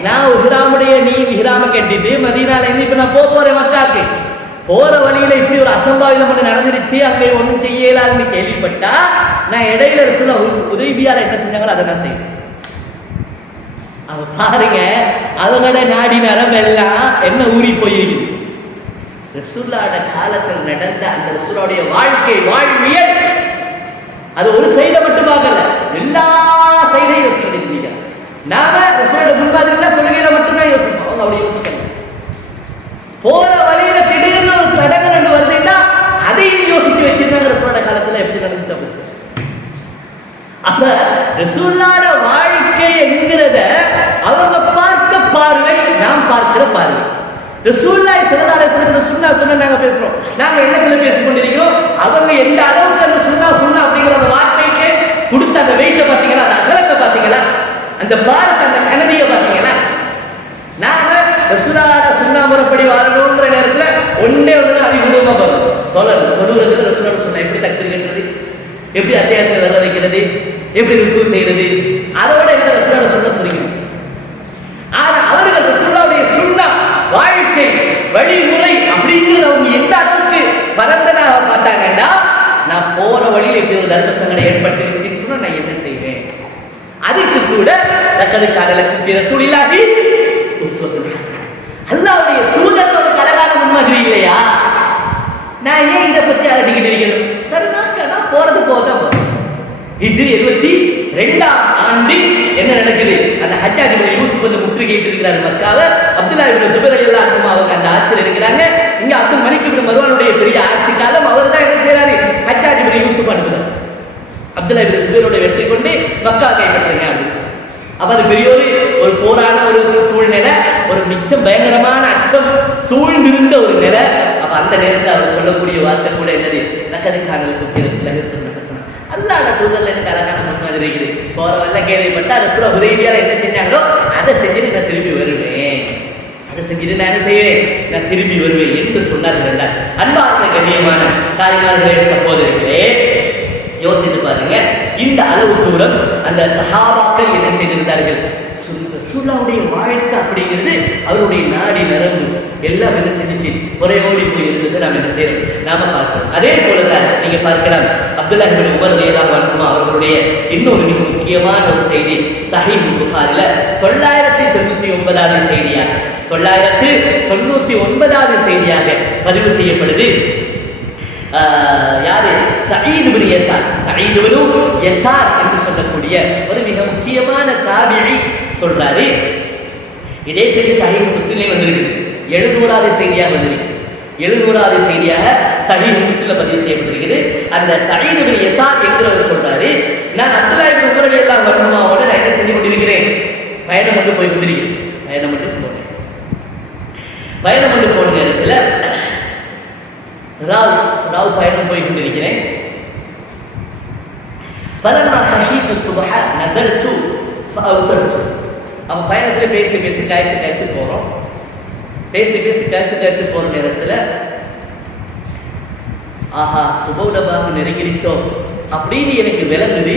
நான் இஹ்ராம கட்டிட்டு மதீனால இருந்து இப்ப நான் போறேன் மக்காவுக்கு. போற வழியில இப்படி ஒரு அசம்பாவிதம் ஒன்று நடந்துருச்சு, அங்கே ஒன்றும் செய்யலாதுன்னு கேள்விப்பட்டா நான் இடையில ரசூலுல்லாஹ் ஹுதைபியால என்ன செஞ்சாங்களோ அதை நான் செய்வேன். அவ பாருங்க, அவங்களோட நாடி நரம் எல்லாம் என்ன ஊறி போயிருக்குது. ரசூலுல்லாஹ்வுடைய காலத்தில் நடந்த அந்த ரசூலுடைய வாழ்க்கை வாழ்வியல் அது ஒரு சைட மட்டுமாகல, எல்லா சைடையும் யோசிக்க வேண்டியிருக்கீங்க. நாம ரசூலுடைய முன்மாதிரினா தொழுகையில மட்டும்தான் யோசிப்போம், அவங்க அப்படி யோசிக்கல. போற வழியில திடீர்னு ஒரு தடங்கள் வருதுன்னா அதையும் யோசிச்சு வச்சிருந்தாங்க. ரசூலுடைய காலத்துல எப்படி நடந்துச்சு அப்படி. அப்ப ரசூலுல்லாஹ்வுடைய வாழ்க்கை என்கிறத அவங்க பார்க்க பார்வை, நாம் பார்க்கிற பார்வை. ரசூலுல்லாஹி ஸல்லல்லாஹு அலைஹி வஸல்லம் சுன்னா நாங்க பேசுறோம், நாங்க என்னத்துல பேசிக் கொண்டிருக்கிறோம். அவங்க எந்த அளவுக்கு அந்த சுன்னா அப்படிங்கிற அந்த வார்த்தைக்கு கொடுத்த அந்த வெயிட்டை பாத்தீங்களா, அந்த அகலத்தை பாத்தீங்களா, அந்த பாரத்தை, அந்த கனதியை பாத்தீங்களா. நாங்க ரசூலுல்லாஹ்வுடைய சுன்னா முறைப்படி வாழணுங்கிற நேரத்துல ஒன்னே ஒண்ணுதான் அதிகூடமா வரும். தொழுறதுல ரசூலுல்லாஹ் சுன்னா எப்படி தக்பீர் கட்டுறது, எப்படி அத்தியாயத்துல விரல வைக்கிறது, எப்படி ருக்கு செய்யறது, அதோட இந்த ரசூலுல்லாஹ் சுன்னா சொல்லிக்கிறது. ஆனா அவர்கள் ரசூலுல்லாஹ்வுடைய சுன்னா வாழ்க்கை வழிமுறை அப்படிங்கிறது அவங்க எந்த அளவுக்கு பரந்ததாக பார்த்தாங்கன்னா, நான் போற வழியில் எப்படி ஒரு தர்ம சங்கடம் ஏற்பட்டுருச்சுன்னு சொன்னா நான் என்ன செய்வேன். அதுக்கு கூட லக்கது கானலக்கும் ரசூலில்லாஹி உஸ்வத்துன் ஹஸனா, அல்லாஹ்வுடைய தூதர் ஒரு அழகான முன்மாதிரி இல்லையா. நான் ஏன் இதை பத்தி அலட்டிக்கிட்டு இருக்கிறேன். சரி, நான் போறது போதான் போதும். ஹிஜ்ரி 72ஆம் ஆண்டு என்ன நடக்குது, அந்த ஹஜ்ஜாஜ் இப்னு யூசுப் வந்து முற்றுகையிட்டு இருக்கிறார் மக்காவை. அப்துல்லாஹ் இப்னு சுபைர் ரலியல்லாஹு அன்ஹு அவங்க அந்த ஆட்சியில் இருக்கிறாங்க. இங்க அப்துல் மலிக் இப்னு மர்வானுடைய பெரிய ஆட்சி காலம். அவர் தான் என்ன செய்யறாரு, ஹஜ்ஜாஜ் இப்னு யூசுப் அனுப்புறார். அப்துல்லாஹ் இப்னு சுபைரோட வெற்றி கொண்டு மக்கா கைப்பற்றுங்க அப்படின்னு சொல்லி. அப்ப அது பெரிய ஒரு போரான ஒரு சூழ்நிலை, ஒரு மிச்சம் பயங்கரமான அச்சம் சூழ்ந்திருந்த ஒரு நிலை. அப்ப அந்த நேரத்தில் அவர் சொல்லக்கூடிய வார்த்தை கூட என்னது, லக்கது கானலக்கும் ரசூலுல்லாஹி ஸல்லல்லாஹு அலைஹி வஸல்லம், அல்லாஹ்வுடைய தூதர்ல எனக்கு அழகான முன்மாதிரி இருக்குது. போற வல்ல கேள்விப்பட்டா ரசூலுல்லாஹ் ஹுதைபியால என்ன செஞ்சாங்களோ அதை செஞ்சுட்டு நான் திரும்பி வருவேன், அதை செஞ்சுட்டு நான் என்ன செய்வேன், நான் திரும்பி வருவேன் என்று சொன்னார்கள். அன்பார்ந்த கண்ணியமான தாய்மார்களே, சகோதரிகளே, யோசித்து பாருங்க, இந்த அளவு தூரம் அந்த சஹாபாக்கள் என்ன செய்திருந்தார்கள். ரசூலுல்லாஹ்வுடைய வாழ்க்கை அப்படிங்கிறது அவருடைய நாடி நரம்பு எல்லாம் என்ன செஞ்சுச்சு, ஒரே ஓடி போய் இருந்தது. நாம் என்ன செய்யறோம், நாம பார்க்கிறோம். அதே போலதான் நீங்க பார்க்கலாம், அப்துல்லாஹ் இப்னு உமர் ரலியல்லாஹு அன்ஹு அவர்களுடைய இன்னொரு மிக முக்கியமான ஒரு செய்தி சஹீஹ் புகாரில 999வது செய்தியாக 999வது செய்தியாக பதிவு செய்யப்படுது. யாரு, சயீத் இப்னு யஸார் என்று சொல்லக்கூடிய ஒரு மிக முக்கியமான தாபிஈ சொல்றாரு. இதே செய்தி சஹீஹ் முஸ்லிம்ல வந்திருக்கு, 700வது செய்தியாக வந்திருக்கு. 700வது செய்தியாக சஹீஹ் முஸ்லிம்ல பதிவு செய்யப்பட்டிருக்குது. அந்த சயீத் இப்னு யஸார் என்கிறவர் சொல்றாரு, நான் அப்துல்லாஹ் இப்னு உமர் ரலியல்லாஹு அன்ஹுவோட நான் என்ன செஞ்சு கொண்டிருக்கிறேன், பயணம் கொண்டு போய் கொண்டிருக்கிறேன். பயணம் கொண்டு போன நேரத்தில் ராவ் பயணம் போய் கொண்டிருக்கிறேன். فلما خشيت الصبح نزلت فأوترت. அப்ப பயணத்துல பேசி காய்ச்சி போறோம். பேசி காய்ச்சி போற நேரத்துல ஆஹா சுபஹ்வுடைய பாங்கு நெருங்கிருச்சோ அப்படின்னு எனக்கு விளங்குது.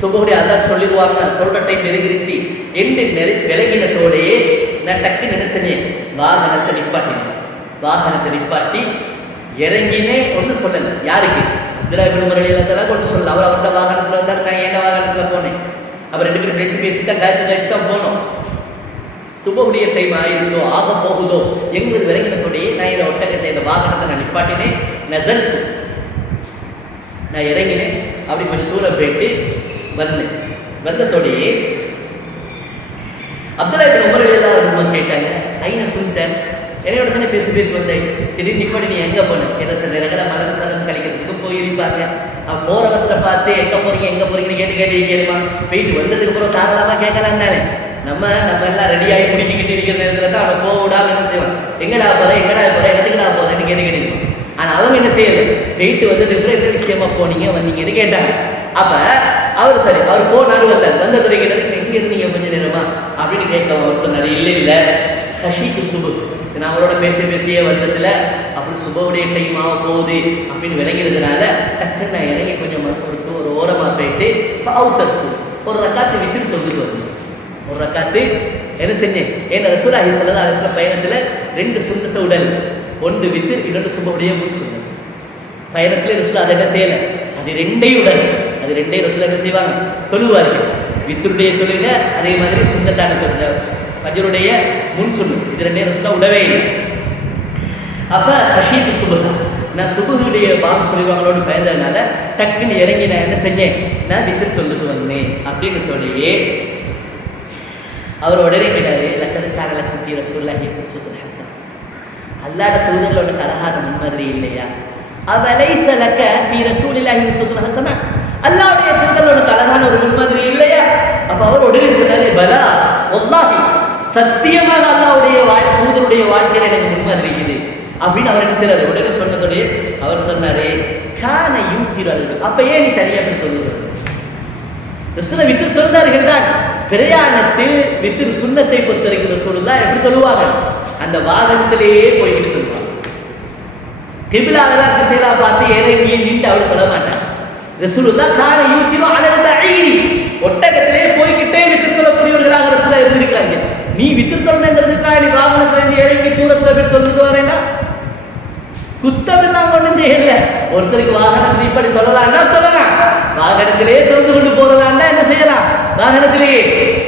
சுபஹ்வுடைய அதான் சொல்லிடுவாங்க, சொல்ற டைம் நெருங்கிருச்சு என்று விளங்கினத்தோடையே நான் டக்குன்னு என்ன செஞ்சேன், வாகனத்தை நிப்பாட்டி இறங்கினே ஒன்று சொல்லல. யாருக்கு, அப்துல்லாஹ் இப்னு உமர் ரலியல்லாஹு அன்ஹு ஒன்று சொல்லல. அவர் அவருடைய வாகனத்தில் வந்தார், நான் என்ன வாகனத்தில் போனேன். அவர் ரெண்டு பேரும் பேசி தான் காய்ச்சி தான் போனோம். சுபஹ்வுடைய டைம் ஆயிடுச்சோ, ஆக போகுதோ எங்களுக்கு விளங்கினத்தோடையே நான் இந்த ஒட்டகத்தை, இந்த வாகனத்தை நான் நிப்பாட்டினேன். நஸல்து, நான் இறங்கினேன். அப்படி கொஞ்சம் தூரம் போயிட்டு வந்ததோடையே அப்துல்லாஹ் இப்னு உமர் ரலியல்லாஹு அன்ஹு கேட்டாங்க, ஐன குன்த, என்னோட தானே பேசி வந்தேன், திடீர்னு நிப்பாடி நீ எங்கே போன கேட்ட. சில நேரங்களை மலம் சலம் கழிக்கிறதுக்கு போயிருப்பாங்க. அவன் போறவற்றை பார்த்து எங்கே போறீங்கன்னு கேட்டுமா போயிட்டு வந்ததுக்கு அப்புறம் தாராளமாக கேட்கலாம் தானே. நம்ம எல்லாம் ரெடியாகி முடிக்கிட்டு இருக்கிற நேரத்தில் தான் அவனை போக விடாம என்ன செய்வான், எங்கடா போறேன் இடத்துக்குடா போறேன்னு கேட்டு. ஆனால் அவங்க என்ன செய்யலை, போயிட்டு வந்ததுக்கு அப்புறம் என்ன விஷயமா வந்தீங்கன்னு கேட்டாங்க. அப்போ அவர் போனாரு, வந்ததுரை கேட்டாரு, எங்கே இருந்தீங்க கொஞ்ச நேரமா அப்படின்னு கேட்கவும் அவர் சொன்னார், இல்லை ஹஷீக்கு சுபு, நான் அவரோட பேசியே வந்ததுல அப்படி சுபவுடைய டைம் ஆக போகுது அப்படின்னு விளங்கிறதுனால டக்குன்னு நான் இறங்கி கொஞ்சம் ஒரு ஓரமாக போயிட்டு அவுட்டருக்கு ஒரு ரக்காத்து வித்திரு தொழுதுட்டு வந்தேன். ஒரு ரக்காத்து என்ன செஞ்சேன், ஏன்னா ரசூலுல்லாஹி ஸல்லல்லாஹு அலைஹி வஸல்லம் பயணத்தில் 2 சுன்னத்தை உடல், ஒன்று வித்திர், இன்னொன்று சுபவுடைய முன் சுன்னத். பயணத்திலே ரசூலுல்லாஹ் அதை என்ன செய்யலை, அது 2ஐயும் உடல், அது 2ஐயும் ரசூலுல்லாஹ் என்ன செய்வாங்க, தொழுவார்கள். வித்திருடைய தொழுக, அதே மாதிரி சுன்னத்தான தொழுக, ஃபஜ்ருடைய முன் சுன்னத், இது 2ஐயும் ரசூலுல்லாஹ் உடவே இல்லை. அப்ப ஹஷீத்து சுபஹ், நான் சுபஹுடைய பாம் சொல்லிவாங்களோடு பயந்ததுனால டக்குன்னு இறங்கி நான் என்ன செஞ்சேன், நான் வித்திர் தொழுது வந்தேன் அப்படின்னு தோணியே அவர் உடனே கேட்டாரு, லக்கது காரலக்கு தீர சொல்லாஹி சுபுல் ஹசன், அல்லாட தூதர்களோட அழகான முன்மாதிரி இல்லையா? அவலைஸ லக்க ஃபீ ரசூலில்லாஹி சுபுல் ஹசனா, அல்லாஹ்வுடைய தூதர்களோட அழகான ஒரு முன்மாதிரி இல்லையா? அப்ப அவர் உடனே சொன்னாரு, பலா வல்லாஹி, சத்தியமாக அல்லாஹ்வுடைய தூதருடைய வாழ்க்கையில எனக்கு முன்மாதிரி இருக்குது அப்படின்னு அவர் என்ன செய்யறாரு. உடனே சொன்னதோடய அவர் சொன்னாரு, கான யூத்திரல், அப்ப ஏன் நீ தனியா அப்படி தொழுது? ரசூலை வித்து தொழுதார்கள் தான். பிரயாணத்தில் வித்து சுண்ணத்தை பொறுத்த வரைக்கும் ரசூலுல்லாஹ் எப்படி தொழுவாங்க, அந்த வாகனத்திலேயே போய்கிட்டு தொழுவாங்க. கிபிலாவெல்லாம் திசையிலா பார்த்து இறங்கி நின்று அவள் தொழ மாட்டாங்க. ரசூலுல்லாஹ் கான யூத்திரு அலல் பஈரி, ஒட்டகத்திலே போய்கிட்டே வித்து தொழக்கூடியவர்களாக ரசூலுல்லாஹ் இருந்திருக்காங்க. நீ வித்து தொழணுங்கிறதுக்காக நீ வாகனத்துல இருந்து இறங்கி தூரத்துல போய் தொழுது வரேன்னா குத்தமெல்லாம் ஒன்றும் செய்யல. ஒருத்தருக்கு வாகனத்தில் இப்படி தொழலாம்னா தொழலாம், வாகனத்திலே தொழுது கொண்டு போகலாம்னா என்ன செய்யலாம், வாகனத்திலேயே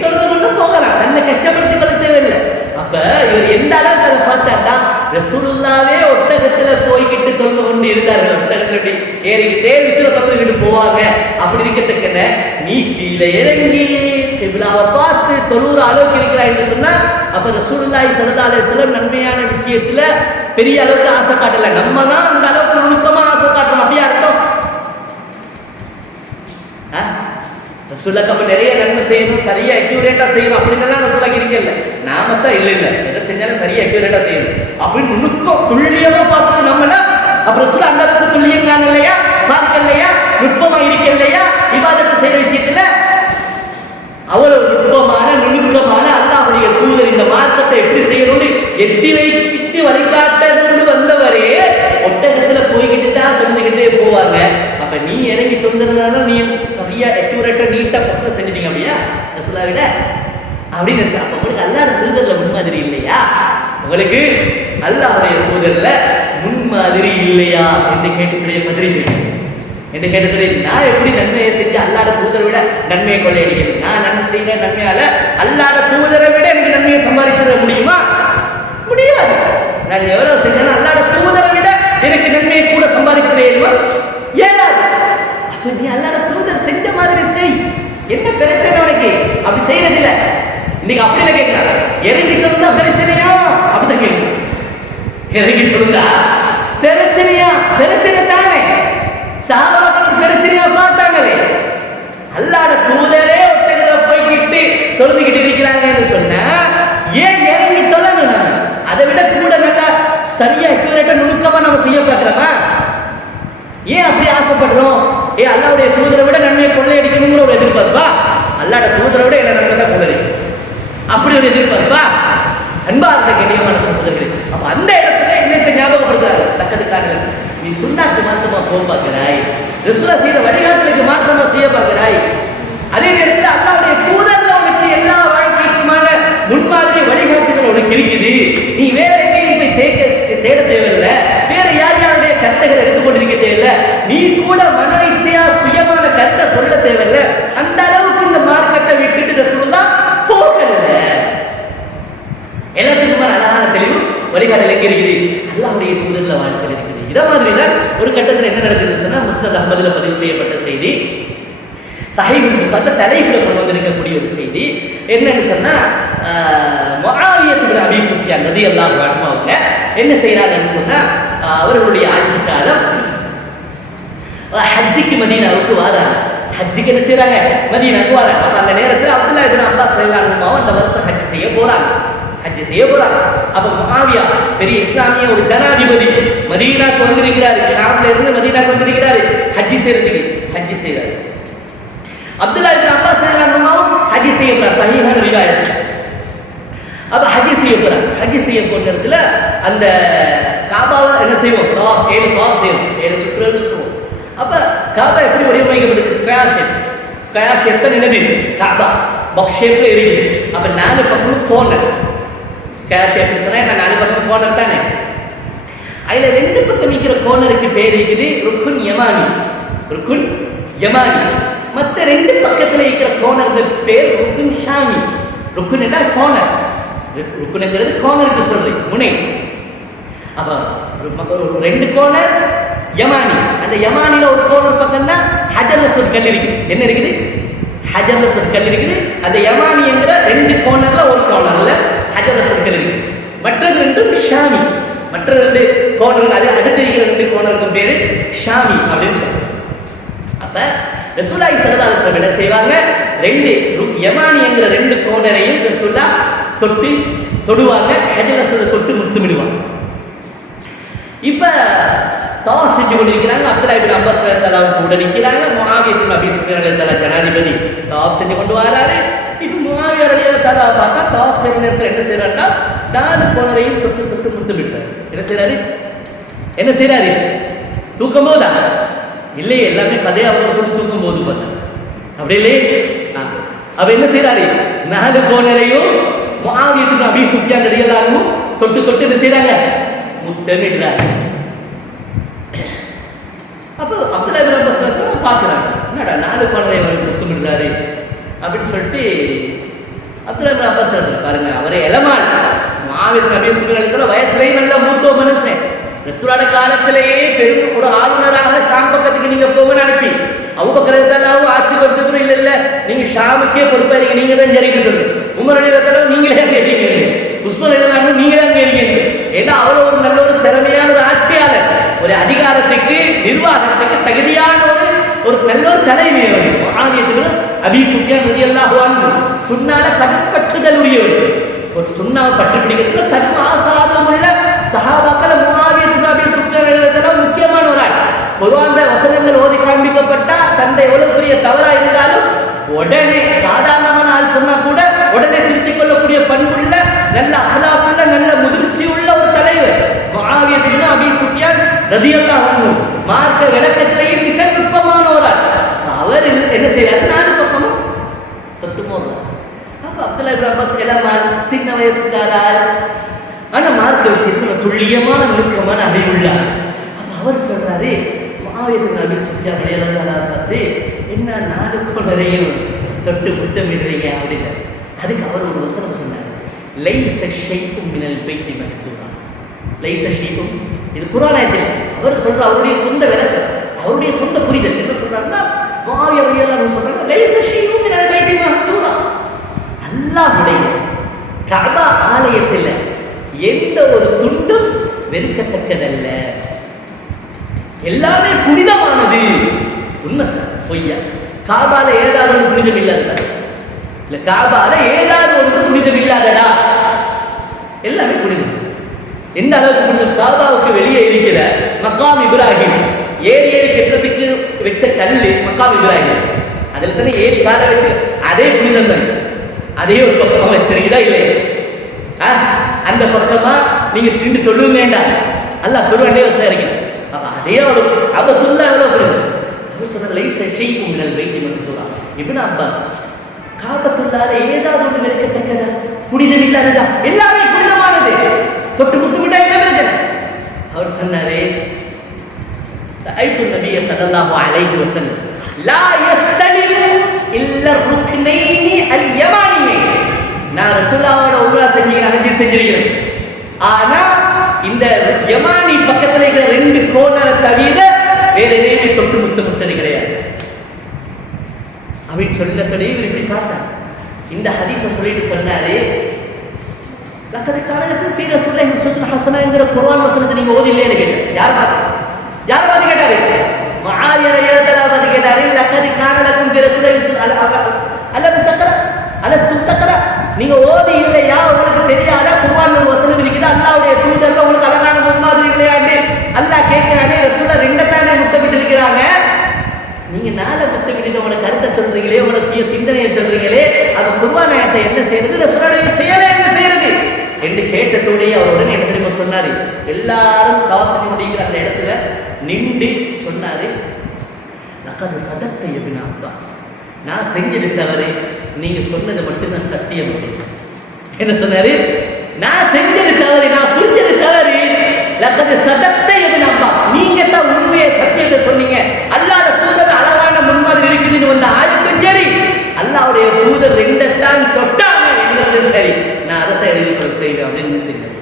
தொழுது கொண்டு போகலாம், தன்னை கஷ்டப்படுத்திக் கொள்ள தேவையில்லை. அப்ப இவர் எந்த அளவுக்கு அதை பார்த்தாருன்னா, ரசூலுல்லாவே ஒட்டகத்துல போய்கிட்டு தொழுது கொண்டு இருந்தார்கள். ஒட்டகத்துல இப்படி ஏறிக்கிட்டே வித்திர தொழுதுகிட்டு போவாங்க. அப்படி இருக்கத்தக்கன நீ கீழே இறங்கி கிபிலாவை பார்த்து தொழுற அளவுக்கு இருக்கிறாய் என்று சொன்னா, அப்ப ரசூலுல்லாஹி ஸல்லல்லாஹு அலைஹி வஸல்லம் நன்மையான விஷயத்துல பெரிய அளவுக்கு ஆசை காட்டல, நம்ம தான் அந்த அளவுக்கு நுணுக்கமா ஆசை காட்டுறோம். அப்படியே அர்த்தம் ரசூலுல்லாஹ் அப்ப நிறைய நன்மை செய்யணும், சரியா அக்யூரேட்டா செய்யணும் அப்படின்னு எல்லாம் ரசூலுல்லாஹ் இருக்கல. நாம தான் இல்ல எதை செஞ்சாலும் சரியா அக்யூரேட்டா செய்யணும் அப்படின்னு நுணுக்கம் துல்லியமா பார்த்தது நம்மள. அப்ப ரசூலுல்லாஹ் அந்த அளவுக்கு துல்லியம் காணலையா, பார்க்கலையா, நுட்பமா இருக்கலையா இபாதத்து செய்யற விஷயத்துல? அவ்வளவு நுட்பமான நுணுக்கமான அல்லாஹ்வுடைய தூதர் இந்த மார்க்கத்தை எப்படி செய்யணும்னு எட்டி வைத்து வழிகாட்டணும்னு வந்தவரே ஒட்டகத்துல போய்கிட்டு தான் தொழுதுகிட்டே போவாங்க. அப்ப நீ இறங்கி தொழுதுறதுனால நீ சரியா அக்யூரேட்டா நீட்டா பசங்க செஞ்சுட்டீங்க அப்படியா ரசூலுல்லாஹ் விட அப்படின்னு இருக்கு. அப்ப உங்களுக்கு அல்லாஹ்வுடைய தூதர்ல முன்மாதிரி இல்லையா? உங்களுக்கு அல்லாஹ்வுடைய தூதர்ல முன்மாதிரி இல்லையா என்று கேட்டுக்கூடிய மாதிரி என்று கேட்டது, நான் எப்படி நன்மையை செஞ்சு அல்லாட தூதரை விட நன்மையை கொள்ளையடிக்கிறேன்? நான் நன்மை செய்யற நன்மையால அல்லாட தூதரை விட எனக்கு நன்மையை சம்பாதிச்சிட முடியுமா? முடியாது. நான் எவ்வளவு செஞ்சாலும் அல்லாட தூதரை விட எனக்கு நன்மையை கூட சம்பாதிச்சிடேமா? ஏதாவது. அப்ப நீ அல்லாட தூதர் செஞ்ச மாதிரி செய், என்ன பிரச்சனை உனக்கு? அப்படி செய்யறது இல்ல. இன்னைக்கு அப்படி இல்ல கேட்கிறாங்க, இறங்கி தொழுந்தா பிரச்சனையா? அப்படிதான் கேட்கணும். இறங்கி தொழுந்தா பிரச்சனையா? பிரச்சனை தானே. சஹாபாக்கள் பிரச்சனையா பார்த்தாங்களே, அல்லாஹ்ட தூதரே ஒட்டகத்துல போய்கிட்டு தொழுதுகிட்டு இருக்கிறாங்க என்று சொன்னா ஏன் இறங்கி தொழணும்? நம்ம அதை விட கூட நல்லா சரியா அக்யூரேட்டா நுணுக்கமா நம்ம செய்ய பார்க்கிறோமா? ஏன் அப்படி ஆசைப்படுறோம்? அல்லாஹ்வுடைய தூதரை விட நன்மையை கொள்ளையடிக்கணுங்கிற ஒரு எதிர்பார்ப்பா? அல்லாஹ்ட தூதரை விட என்ன நன்மை தான் கொள்ளறி அப்படி ஒரு எதிர்பார்ப்பா? அன்பார்ந்த கண்ணியமான சகோதரர்களே, அப்ப அந்த இடத்துல என்னத்தை ஞாபகப்படுத்துறாங்க, தக்கது காரணம் நீ சுண்ணாக்கு மாற்றமா போக பார்க்கிறாய், ரசூலுல்லாஹ் செய்த வழிகாட்டலுக்கு மாற்றமா செய்ய பார்க்கிறாய். அதே நேரத்தில் அல்லாஹ்வுடைய தூதர்ல உனக்கு எல்லா வாழ்க்கைக்குமான முன்மாதிரி வழிகாட்டுதல் உனக்கு இருக்குது. நீ வேற எங்கேயும் போய் தேட தேவையில்லை, வேற யார் யாருடைய கருத்துக்களை எடுத்துக்கொண்டிருக்க தேவையில்லை, நீ கூட மன இச்சையா சுயமான கருத்தை சொல்ல தேவையில்லை. அந்த அளவுக்கு இந்த மார்க்கத்தை விட்டுட்டு ரசூலுல்லாஹ் போகல. எல்லாத்துக்குமான அழகான தெளிவு வழிகாட்டல் எங்க இருக்குது? அல்லாஹ்வுடைய தூதர்ல வாழ்க்கை இருக்குது. இத மாதிரி தான் ஒரு கட்டத்தில் என்ன நடக்குதுன்னு சொன்னா, முஸ்னத் அஹ்மதுல பதிவு செய்யப்பட்ட செய்தி, சஹீஹுல் புகாரில தலைப்புல கொண்டு வந்திருக்கக்கூடிய ஒரு செய்தி என்னன்னு சொன்னா, முஆவியா இப்னு அபீ சுஃபியான் ரலியல்லாஹு அன்ஹு அவங்க என்ன செய்யறாங்கன்னு சொன்னா, அவர்களுடைய ஆட்சி காலம் ஹஜ்ஜுக்கு மதீனாவுக்கு வராங்க. ஹஜ்ஜுக்கு என்ன செய்யறாங்க? மதீனாவுக்கு வராங்க. அப்ப அந்த நேரத்தில் அப்துல்லாஹ் இப்னு அப்பாஸ் ரலியல்லாஹு அன்ஹு அந்த வருஷம் ஹஜ் செய்ய போறாங்க. அப்ப முஆவியா பெரிய இஸ்லாமிய ஒரு ஜனாதிபதி மதீனாக்கு வந்திருக்கிறாரு, ஷாம்ல இருந்து மதீனாக்கு வந்திருக்கிறாரு ஹஜ் செய்யறதுக்கு. ஹஜ் செய்யறாரு. அப்துல்லாஹ் இப்னு அப்பாஸ் ரலியல்லாஹு அன்ஹு ஹஜ் செய்ய போறார். சஹீஹான ரிவாயத். அப்ப ஹஜ் செய்ய போறார். ஹஜ் செய்ய போற நேரத்துல அந்த காபாவை என்ன செய்வோம்? தவாஃப், 7 தவாஃப் செய்வோம், 7 சுற்றுகள் சுற்றுவோம். அப்ப காபா எப்படி வடிவமைக்கப்பட்டது? ஸ்கொயர் ஷேப் தான் என்னது? காபா பாக்ஸ் ஷேப்ல இருக்குது. அப்ப 4 பக்கமும் கோர்னர். ஸ்கொயர் ஷேப்னு சொன்னா என்ன, 4 பக்கம் கோர்னர் தானே. அதுல 2 பக்கம் இருக்கிற கோர்னருக்கு பேர் இருக்குது ருக்குன் யமானி. ருக்குன் யமானி. மற்ற 2 பக்கத்துல இருக்கிற கோர்னருக்கு பேர் ருக்குன் ஷாமி. ருக்குன் என்றால் கோர்னர். ருக்குன்ங்கிறது கோர்னருக்கு சொல்றேன், முனை. அப்போ ஒரு 2 கோனர் யமானி, அந்த யமானில ஒரு கோனர் பக்கம்னா ஹஜர் அஸ்வத் கல் இருக்குது. என்ன இருக்குது? ஹஜர் அஸ்வத் கல் இருக்குது. அந்த யமானி என்கிற 2 கோனர்ல ஒரு கோனர்ல ஹஜர் அஸ்வத் கல் இருக்குது. மற்றது 2 ஷாமி. மற்ற 2 கோனர்கள், அது அடுத்து இருக்கிற 2 கோனருக்கும் பேரு ஷாமி அப்படின்னு சொல்றாங்க. அப்ப ரசூலுல்லாஹி ஸல்லல்லாஹு அலைஹி வஸல்லம் என்ன செய்வாங்க? 2 யமானி என்கிற 2 கோனரையும் ரசூலுல்லாஹ் தொடுவாங்க. ஹஜர் அஸ்வத் தொட்டு முத்தமிடுவாங்க. இப்ப தவாஃப் செஞ்சு கொண்டிருக்கிறாங்க. அப்துல்லாஹ் இப்னு அப்பாஸ் ரலியல்லாஹு அன்ஹு கூட நிற்கிறாங்க. முஆவியா இப்னு அபீ சுஃபியான் ரலியல்லாஹு அன்ஹு ஜனாதிபதி தவாஃப் செஞ்சு கொண்டு வராரு. இப்போ முஆவியா ரலியல்லாஹு அன்ஹு பார்த்தா தவாஃப் செய்யற நேரத்தில் என்ன செய்யறாருன்னா 4 கோனரையும் தொட்டு தொட்டு முத்தமிடுறாரு. என்ன செய்யறாரு? தூக்கும் போதா? இல்லையே, எல்லாமே கதையா அவர் சொல்லி தூக்கும் போது பார்த்தா அப்படி இல்லையே. அப்ப என்ன செய்யறாரு? 4 கோனரையும் முஆவியா இப்னு அபீ சுஃபியான் ரலியல்லாஹு அன்ஹு தொட்டு தொட்டு என்ன செய்யறாங்க? முத்தமிடுறாரு. அப்போ அப்துல்லாஹ் இப்னு அப்பாஸ் பார்க்குறாங்க, என்னடா 4 கோனரை முத்தமிடுறாரு அப்படின்னு சொல்லிட்டு அப்துல்லாஹ் இப்னு அப்பாஸ் பாருங்க, அவரே எலமான் முஆவியா இப்னு அபீ சுஃபியான் வயசுலேயே நல்ல மூத்த மனுஷன். ரசூலுல்லாஹ் காலத்திலேயே பெரும் ஒரு ஆளுநராக ஷாம் பக்கத்துக்கு நீங்க போங்கன்னு அனுப்பி அபூபக்கர் ரலியல்லாஹு ஆட்சி கொடுத்துட்டு இல்ல நீங்க ஷாமுக்கே பொறுப்பாயிருங்க, நீங்க தான் சரின்னு சொல்லு. உமர் ரலியல்லாஹு நீங்களே அங்கே இருக்கீங்க, உஸ்மான் ரலியல்லாஹு நீங்களே அங்கே இருக்கீங்க. ஏன்னா அவ்வளவு ஒரு நல்ல ஒரு திறமையான ஒரு ஆட்சியாளர், ஒரு அதிகாரத்துக்கு நிர்வாகத்துக்கு தகுதியான ஒரு நல்ல ஒரு தலைமை. முஆவியா இப்னு அபீ சுஃபியான் ரலியல்லாஹு அன்ஹு சுன்னால கடுப்பற்றுதல் உரியவர். ஒரு சுன்னாவை பற்றி பிடிக்கிறதுல கடும் ஆசாரம் உள்ள சஹாபாக்கள் முஆவியா இப்னு அபீ சுஃபியான் ரலியல்லாஹு அன்ஹு முக்கியமான ஒரு ஆள். குர்ஆன்ல வசனங்கள் ஓதி காண்பிக்கப்பட்டா தன்னை எவ்வளவு பெரிய தவறா இருந்தாலும் உடனே சாதாரணமான ஆள் சொன்னா கூட உடனே திருத்திக் கொள்ளக்கூடிய பண்புள்ள நல்ல அஹ்லாக்குள்ள நல்ல முதிர்ச்சி உள்ள ஒரு தலைவர் முஆவியா இப்னு அபீ சுஃபியான் ரலியல்லாஹு அன்ஹு. மார்க்க விளக்கத்திலேயே மிக நுட்பமான ஒரு ஆள். அவர் என்ன செய்யறாரு? 4 பக்கமும் தொட்டு போறார். அப்ப அப்துல்லாஹ் இப்னு அப்பாஸ் எல்லாம் சின்ன வயசுக்காரார், ஆனா மார்க்க விஷயத்துல துல்லியமான நுணுக்கமான அறிவுள்ளார். அப்ப அவர் சொல்றாரு, முஆவியா இப்னு அபீ சுஃபியான் ரலியல்லாஹு அன்ஹு பார்த்து, என்ன 4 கோனரையும் தொட்டு முத்தமிடுறீங்க அப்படின்னு. அதுக்கு அவர் ஒரு வசனம் சொன்னார், லைஸ ஷைஉம் மினல் பைத்தி மஹ்ஜூரா. லைஸ ஷைஉம், இது குர்ஆன் ஆயத்தில் அவர் சொல்ற அவருடைய சொந்த விளக்கம், அவருடைய சொந்த புரிதல். என்ன சொல்றாருன்னா, முஆவியா ரலியல்லாஹு அன்ஹு சொல்றாங்க, லைஸ ஷைஉம் மினல் பைத்தி மஹ்ஜூரா. அல்லாஹ்வுடைய கஅபா ஆலயத்தில் எந்த ஒரு துண்டும் வெறுக்கத்தக்கதல்ல, எல்லாமே புனிதமானது. உண்மை பொய்யா? காபால ஏதாவது ஒன்று புனிதம் இல்லாததா? இல்ல, காபால ஏதாவது ஒன்று புனிதம் இல்லாததா? எல்லாமே புனிதம். எந்த அளவுக்கு புனிதம்? காபாவுக்கு வெளியே இருக்கிற மக்காம் இப்ராஹிம், ஏறி கட்டுறதுக்கு வச்ச கல்லு மக்காம் இப்ராஹிம், அதில் தானே ஏறி கால வச்சு, அதே புனிதம் தானே. அதே ஒரு பக்கமா வச்சிருக்கீதா இல்லையா? அந்த பக்கமா நீங்க திண்டு தொழுவும் வேண்டாம், அல்லாஹ் குர்ஆன்லயே வச்சிருக்கீங்க. அப்ப அதே அளவு காபத்துல்லாஹ் எவ்வளவு புனிதம். சொன்ன லைஸ ஷைஉம் மினல் பைத்தி மஹ்ஜூரா. இப்னு அப்பாஸ், காபத்துல்லாஹ்ல ஏதாவது ஒன்று வெறுக்கத்தக்கதா? புனிதம் இல்லாததா? எல்லாமே புனிதமானது. தொட்டு முத்தமிட்டா என்ன பிரச்சனை? அவர் சொன்னாரே, ஐத்து நபிய ஸல்லல்லாஹு அலைஹி வஸல்லம் லா யஸ்தலிமு இல்ல ருக்னைனி அல் யமானியைன். நான் ரசூலுல்லாஹ்வோட உம்ரா செஞ்சிருக்கேன், ஹஜ் செஞ்சிருக்கேன். ஆனா இந்த யமானி பக்கத்துல இருக்கிற 2 கோனரை தவிர வேற எதையுமே தொட்டு முத்தமிட்டது கிடையாது அப்படின்னு சொல்லத்தோட இவர் இப்படி பார்த்தார். இந்த ஹதீஸை சொல்லிட்டு சொன்னாரு, லக்கது கான லக்கும் ஃபீ ரசூலில்லாஹி உஸ்வத்துன் ஹஸனஹ்ங்கிற குர்ஆன் வசனத்தை நீங்க ஓதில்லைன்னு கேட்டார். யாரை பார்த்து கேட்டாரு? முஆவியா ரலியல்லாஹு அன்ஹு கேட்டாரு, லக்கது கான லக்கும் ஃபீ ரசூலில்லாஹி அலம் தக்ரா அலஸ்தும் தக்ரா, நீங்க ஓதி இல்லையா? உங்களுக்கு தெரியாதா? குர்ஆன்ல ஒரு வசனம் இருக்குது, அல்லாஹ்வுடைய தூதர் உங்களுக்கு அழகான முன்மாதிரி இல்லையான்னு அல்லாஹ் கேட்கிறானே. ரசூலுல்லாஹ் 2 தானே முத்தமிட்டு இருக்கிறாங்க, நீங்க 4 முத்தமிட்டு உங்களோட கருத்தை சொல்றீங்களே, உங்களோட சுய சிந்தனையை சொல்றீங்களே, அது குர்ஆன் ஆயத்தை என்ன செய்யறது, ரசூலுல்லாஹ் செயலை என்ன செய்யறது என்று கேட்டதோடே அவர் உடனே என்ன தெரியுமா சொன்னாரு? எல்லாரும் தவாஃப் செய்ய முடியுங்கிற அந்த இடத்துல நின்று சொன்னாரு, லக்கது சதக்த இப்னு அப்பாஸ், நான் செஞ்சது தவறு, நீங்க சொன்னது மட்டும்தான் சத்தியம். என்ன சொன்னாரு? நான் செஞ்சது தவறு, நான் புரிஞ்சது தவறு. லக்கது சதக்த இப்னு அப்பாஸ், நீங்க தான் உண்மையை சத்தியத்தை சொன்னீங்க. அல்லாஹ்வுடைய தூதர் அழகான முன்மாதிரி இருக்குதுன்னு வந்த ஆயத்தும் சரி, அல்லாஹ்வுடைய தூதர் 2 தான் தொட்டாங்க என்றது சரி, நான் அதை தான் எழுதி செய்வேன் அப்படின்னு செஞ்சேன்.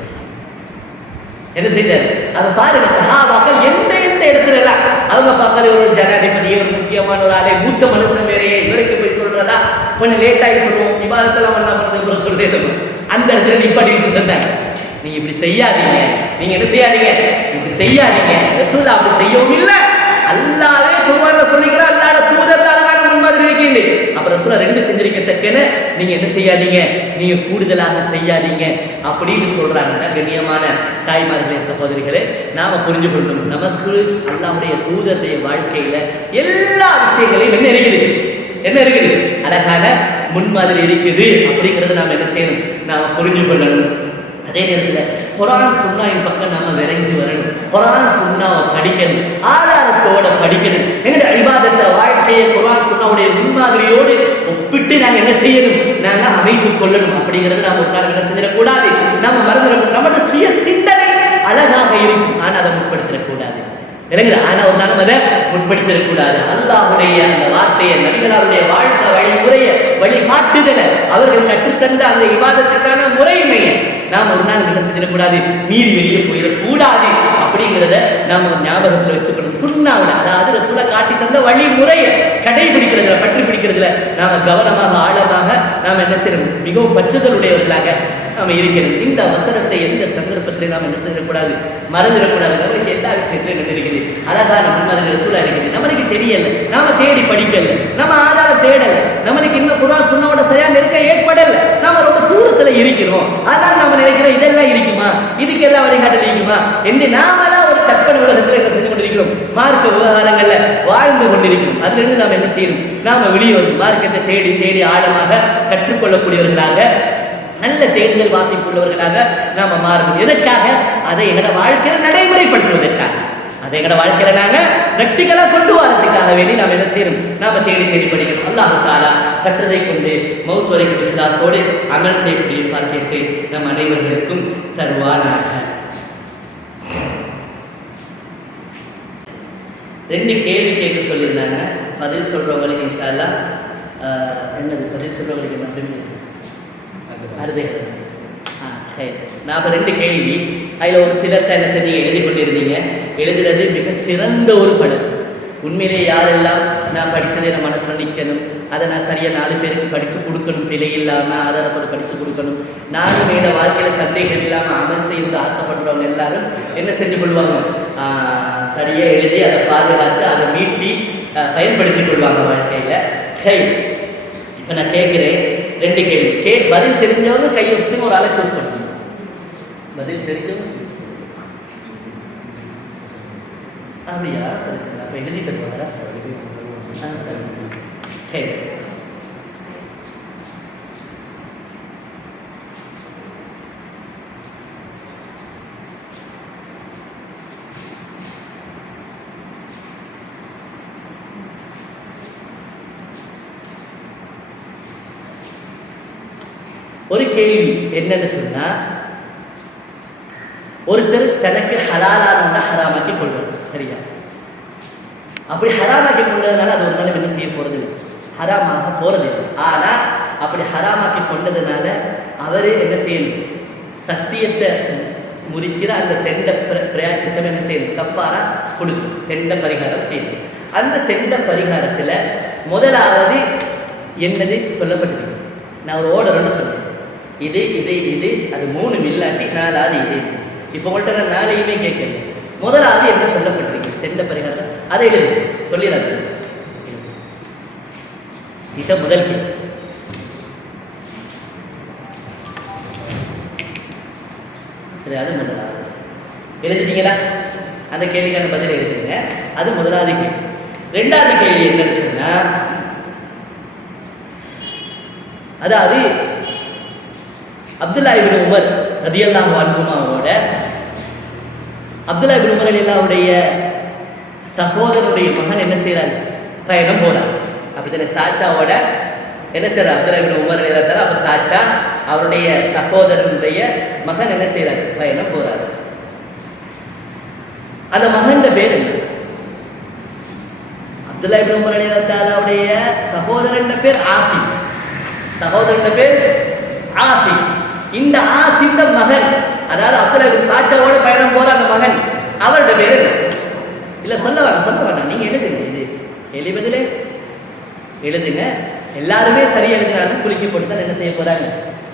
என்ன செய்தார்? அதை பாருங்க, சஹாபாக்கள் எந்த எந்த இடத்துல எல்லாம் அவங்க பார்க்கல, ஒரு ஜனாதிபதியே, ஒரு முக்கியமான ஒரு ஆளை, மூத்த மனுஷன் வேறையே, இவருக்கு போய் சொல்றதா கொஞ்சம் லேட்டாகி சொல்லுவோம், இவாதத்தெல்லாம் என்ன பண்றது சொல்றேன், அந்த இடத்துல நிப்பாட்டிட்டு சொன்னாங்க, நீங்க இப்படி செய்யாதீங்க, நீங்க என்ன செய்யாதீங்க, இப்படி செய்யாதீங்க. ரசூல் அப்படி செய்யவும் இல்லை, அல்லாஹ்வே குர்ஆன்ல சொல்லிக்கிறார், அல்லாஹ்வுடைய தூதர் அழகான முன்மாதிரி இருக்கீங்க. அப்புறம் ரசூல் ரெண்டு செஞ்சிருக்கத்தக்கன நீங்க என்ன செய்யாதீங்க, நீங்க கூடுதலாக செய்யாதீங்க அப்படின்னு சொல்றாங்க. கண்ணியமான தாய்மார்களே, சகோதரிகளே, நாம புரிஞ்சு கொள்ளணும், நமக்கு அல்லாஹ்வுடைய தூதருடைய வாழ்க்கையில எல்லா விஷயங்களையும் என்ன இருக்குது அழகான முன்மாதிரி இருக்குது அப்படிங்கறத நாம என்ன செய்யணும், நாம புரிஞ்சு கொள்ளணும். அதே நேரத்தில் குர்ஆன் சுன்னாவின் பக்கம் நாம விரைஞ்சு வரணும், குர்ஆன் சுன்னாவை படிக்கணும், ஆதாரத்தோட படிக்கணும். எங்களுடைய இபாதத்தை வாழ்க்கையை குர்ஆன் சுன்னாவுடைய முன்மாதிரியோடு ஒப்பிட்டு நாங்க என்ன செய்யணும், நாங்க அமைத்துக் கொள்ளணும். அப்படிங்கிறது நாம ஒரு காலம் என்ன செஞ்சிடக்கூடாது, நாம மறந்துடக்கூடாது. நம்மளோட சுய சிந்தனை அழகாக இருக்கும், ஆனால் அதை முற்படுத்திடக்கூடாது. ஆனா ஒரு நாளும் அதை முற்படுத்திடக்கூடாது. அல்லாஹ்வுடைய அந்த வார்த்தையை, நபிகளாருடைய வாழ்க்கை வழிமுறையை, வழிகாட்டுதலை, அவர்கள் கற்றுத்தந்த அந்த இபாதத்துக்கான முறைமையை நாம் ஒரு நாள் என்ன செஞ்சிடக்கூடாது, மீறி வெளியே போயிடக்கூடாது. அப்படிங்கிறத நாம ஞாபகத்தில் வச்சுக்கணும். சுன்னாவுல, அதாவது ரசூலை காட்டி தந்த வழிமுறையை கடைபிடிக்கிறதுல, பற்றி பிடிக்கிறதுல நாம கவனமாக, ஆழமாக நாம் என்ன செய்யணும், மிகவும் பற்றுதலுடையவர்களாக நாம இருக்கிறோம். இந்த வசனத்தை எந்த சந்தர்ப்பத்திலையும் நாம் என்ன செய்யக்கூடாது, மறந்துடக்கூடாது. நம்மளுக்கு எல்லா விஷயத்திலையும் என்ன இருக்குது, அழகான முன்மாதிரி ரசூலா இருக்குது. நம்மளுக்கு தெரியல, நாம தேடி படிக்கல, நம்ம ஆதாரம் தேடல, நம்மளுக்கு இன்னும் குர்ஆன் சுன்னாவோட சரியா நெருக்க ஏற்படல, நாம ரொம்ப தூரத்துல இருக்கிறோம். அதனால நம்ம நினைக்கிறோம் இதெல்லாம் இருக்குமா, இதுக்கு எல்லாம் வழிகாட்டல் இருக்குமா என்று நாமெல்லாம் ஒரு கற்பனை உலகத்துல என்ன செஞ்சு கொண்டிருக்கிறோம், மார்க்க விவகாரங்கள்ல வாழ்ந்து கொண்டிருக்கிறோம். அதுல இருந்து நாம் என்ன செய்யணும், நாம வெளியே வரும், மார்க்கத்தை தேடி தேடி ஆழமாக கற்றுக்கொள்ளக்கூடியவர்களாக, நல்ல தேடுதல் வாசிப்புள்ளவர்களாக நாம மாறணும். எதற்காக? அதை எங்களோட வாழ்க்கையில நடைமுறைப்படுத்துவதற்காக, அதை எங்களோட வாழ்க்கையில நாங்க பிராக்டிகலா கொண்டு வரதுக்காக வேண்டி நாம் என்ன செய்யணும், நாம தேடி தேடி படிக்கணும். அல்லாஹ் தஆலா கற்றதை கொண்டு மௌத் வரைக்கும் இஹ்லாஸோடு அமல் செய்யக்கூடிய பாக்கியத்தை நம் அனைவர்களுக்கும் தருவானாக. 2 கேள்வி கேட்க சொல்லியிருந்தாங்க, பதில் சொல்றவங்களுக்கு இன்ஷா அல்லாஹ் என்னது பதில் சொல்றவங்களுக்கு மட்டுமே அறுதை. நான் 2 கேள்வி, அதில் ஒரு சிலர்த்த என்ன செஞ்சு எழுதி கொண்டிருந்தீங்க. எழுதுறது மிக சிறந்த ஒரு படம். உண்மையிலே யாரெல்லாம் நான் படித்ததை நான் மனசில் நிற்கணும், அதை நான் சரியாக 4 பேருக்கு படித்து கொடுக்கணும், பிழை இல்லாமல் ஆதாரப்பட படித்து கொடுக்கணும், நானும் என்னோட வாழ்க்கையில் சந்தேகம் இல்லாமல் அமல் செய்து ஆசைப்படுறவங்க எல்லாரும் என்ன செஞ்சு கொள்வாங்க, சரியாக எழுதி அதை பாதுகாத்து அதை மீட்டி பயன்படுத்தி கொள்வாங்க வாழ்க்கையில். இப்போ நான் கேட்குறேன் 2 கேள்வி. பதில் தெரிஞ்சவங்க கையை வச்சுட்டு ஒரு ஆளை சூஸ் பண்ணுங்க. பதில் தெரிஞ்சவங்க அப்படியா? அப்போ எழுதி தருவாங்க. சரி, ஒரு கேள்வி என்னன்னு சொன்னா, ஒருத்தர் தனக்கு ஹலாலான ஹராமாக்கி கொள்வது, சரியா? அப்படி ஹராமாக்கி கொண்டதுனால அது ஒரு நாள் என்ன செய்ய போறது, ஹராமாக போறது. ஆனா அப்படி ஹராமாக்கி கொண்டதுனால அவரு என்ன செய்யணும், சத்தியத்தை முறிக்கிற அந்த தெண்ட பிரயாட்சத்தை என்ன செய்யணும், கப்பாரா கொடுக்கும், தெண்ட பரிகாரம் செய்யணும். அந்த தெண்ட பரிகாரத்துல முதலாவது என்னது சொல்லப்பட்டிருக்கு, நான் ஒரு ஓர்டர்னு சொல்றேன், இது இது இது, அது 3 இல்லாட்டி 4வது இது. இப்போ உங்கள்கிட்ட நான் 4ஐயுமே கேட்கல. முதலாவது என்ன சொல்லப்பட்டிருக்கு தெண்ட பரிகாரத்தை, அதை எழுது சொல்லிடாது. இத முதல் கேள்வி. சரி, அது முதலாவது எழுதிட்டீங்களா? அந்த கேள்விக்கான பதில் எழுதுங்க. அது முதலாவது கேள்வி. 2வது கேள்வி என்னன்னு சொன்னா, அதாவது அப்துல்லா இப்னு உமர் ரலியல்லாஹு அன்ஹுமாவோட, அப்துல்லா இப்னு உமர் ரலியல்லாஹுடைய சகோதரனுடைய மகன் என்ன செய்யறாரு, பயணம் போறார். அப்படித்தானே? சாச்சாவோட என்ன செய்யறார், அப்துல்லா இப்னு உமர் ரலியல்லாஹு, அப்ப சாச்சா அவருடைய சகோதரனுடைய மகன் என்ன செய்யறாரு, பயணம் போறாரு. அந்த மகன் பேர் என்ன? அப்துல்லா இப்னு உமர் ரலியல்லாஹுடைய சகோதரன் பேர் ஆசிம். சகோதரன் பேர் ஆசிம். இந்த ஆசிம் மகன் அதாவது அப்துல்லா சாச்சாவோட பயணம் போற அந்த மகன், அவருடைய பேர் என்ன? இல்லை சொல்ல வேணாம் நீங்க எழுதுங்க. இது எழுபதிலே எழுதுங்க. எல்லாருமே சரியா எழுதுனாலும் குலுக்கி போட்டு தான் என்ன செய்ய போறாங்க,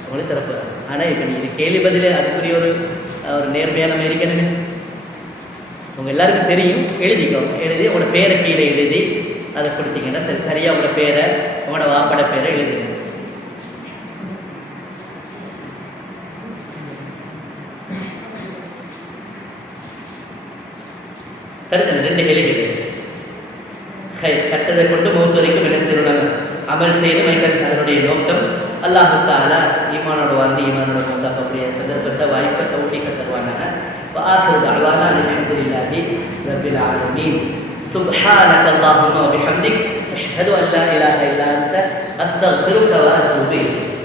உங்களுக்கு தர போறாங்க. ஆனா இப்ப நீங்க கேள்வி பதிலே அதுக்குரிய ஒரு நேர்மையான இருக்கணுமே. உங்க எல்லாருக்கும் தெரியும், எழுதிக்கோங்க. எழுதி உங்களோட பேரை கீழே எழுதி அதை கொடுத்தீங்கன்னா சரி, சரியா உங்களோட பேரை, உங்களோட வாப்பட பேரை எழுதுங்க. சரிதானே? 2 கேள்வி கட்டதை கொண்டு மௌத்து வரைக்கும் என்ன செய்யணும், அமல் செய்து வைக்கிறது. அதனுடைய நோக்கம் அல்லாஹ் தஆலா ஈமானோட வாழ்ந்து ஈமானோட மௌத்தாக்கக்கூடிய சந்தர்ப்பத்தை வாய்ப்பை தௌஃபீக தருவானாக. வஆகிரு தஅவானா அல்ஹம்துலில்லாஹி ரப்பில் ஆலமீன். சுப்ஹானக அல்லாஹும்ம வ பிஹம்திக் அஷ்ஹது அன் லா இலாஹா இல்லா அன்த அஸ்தக்ஃபிருக வ அத்தூபு இலைக்.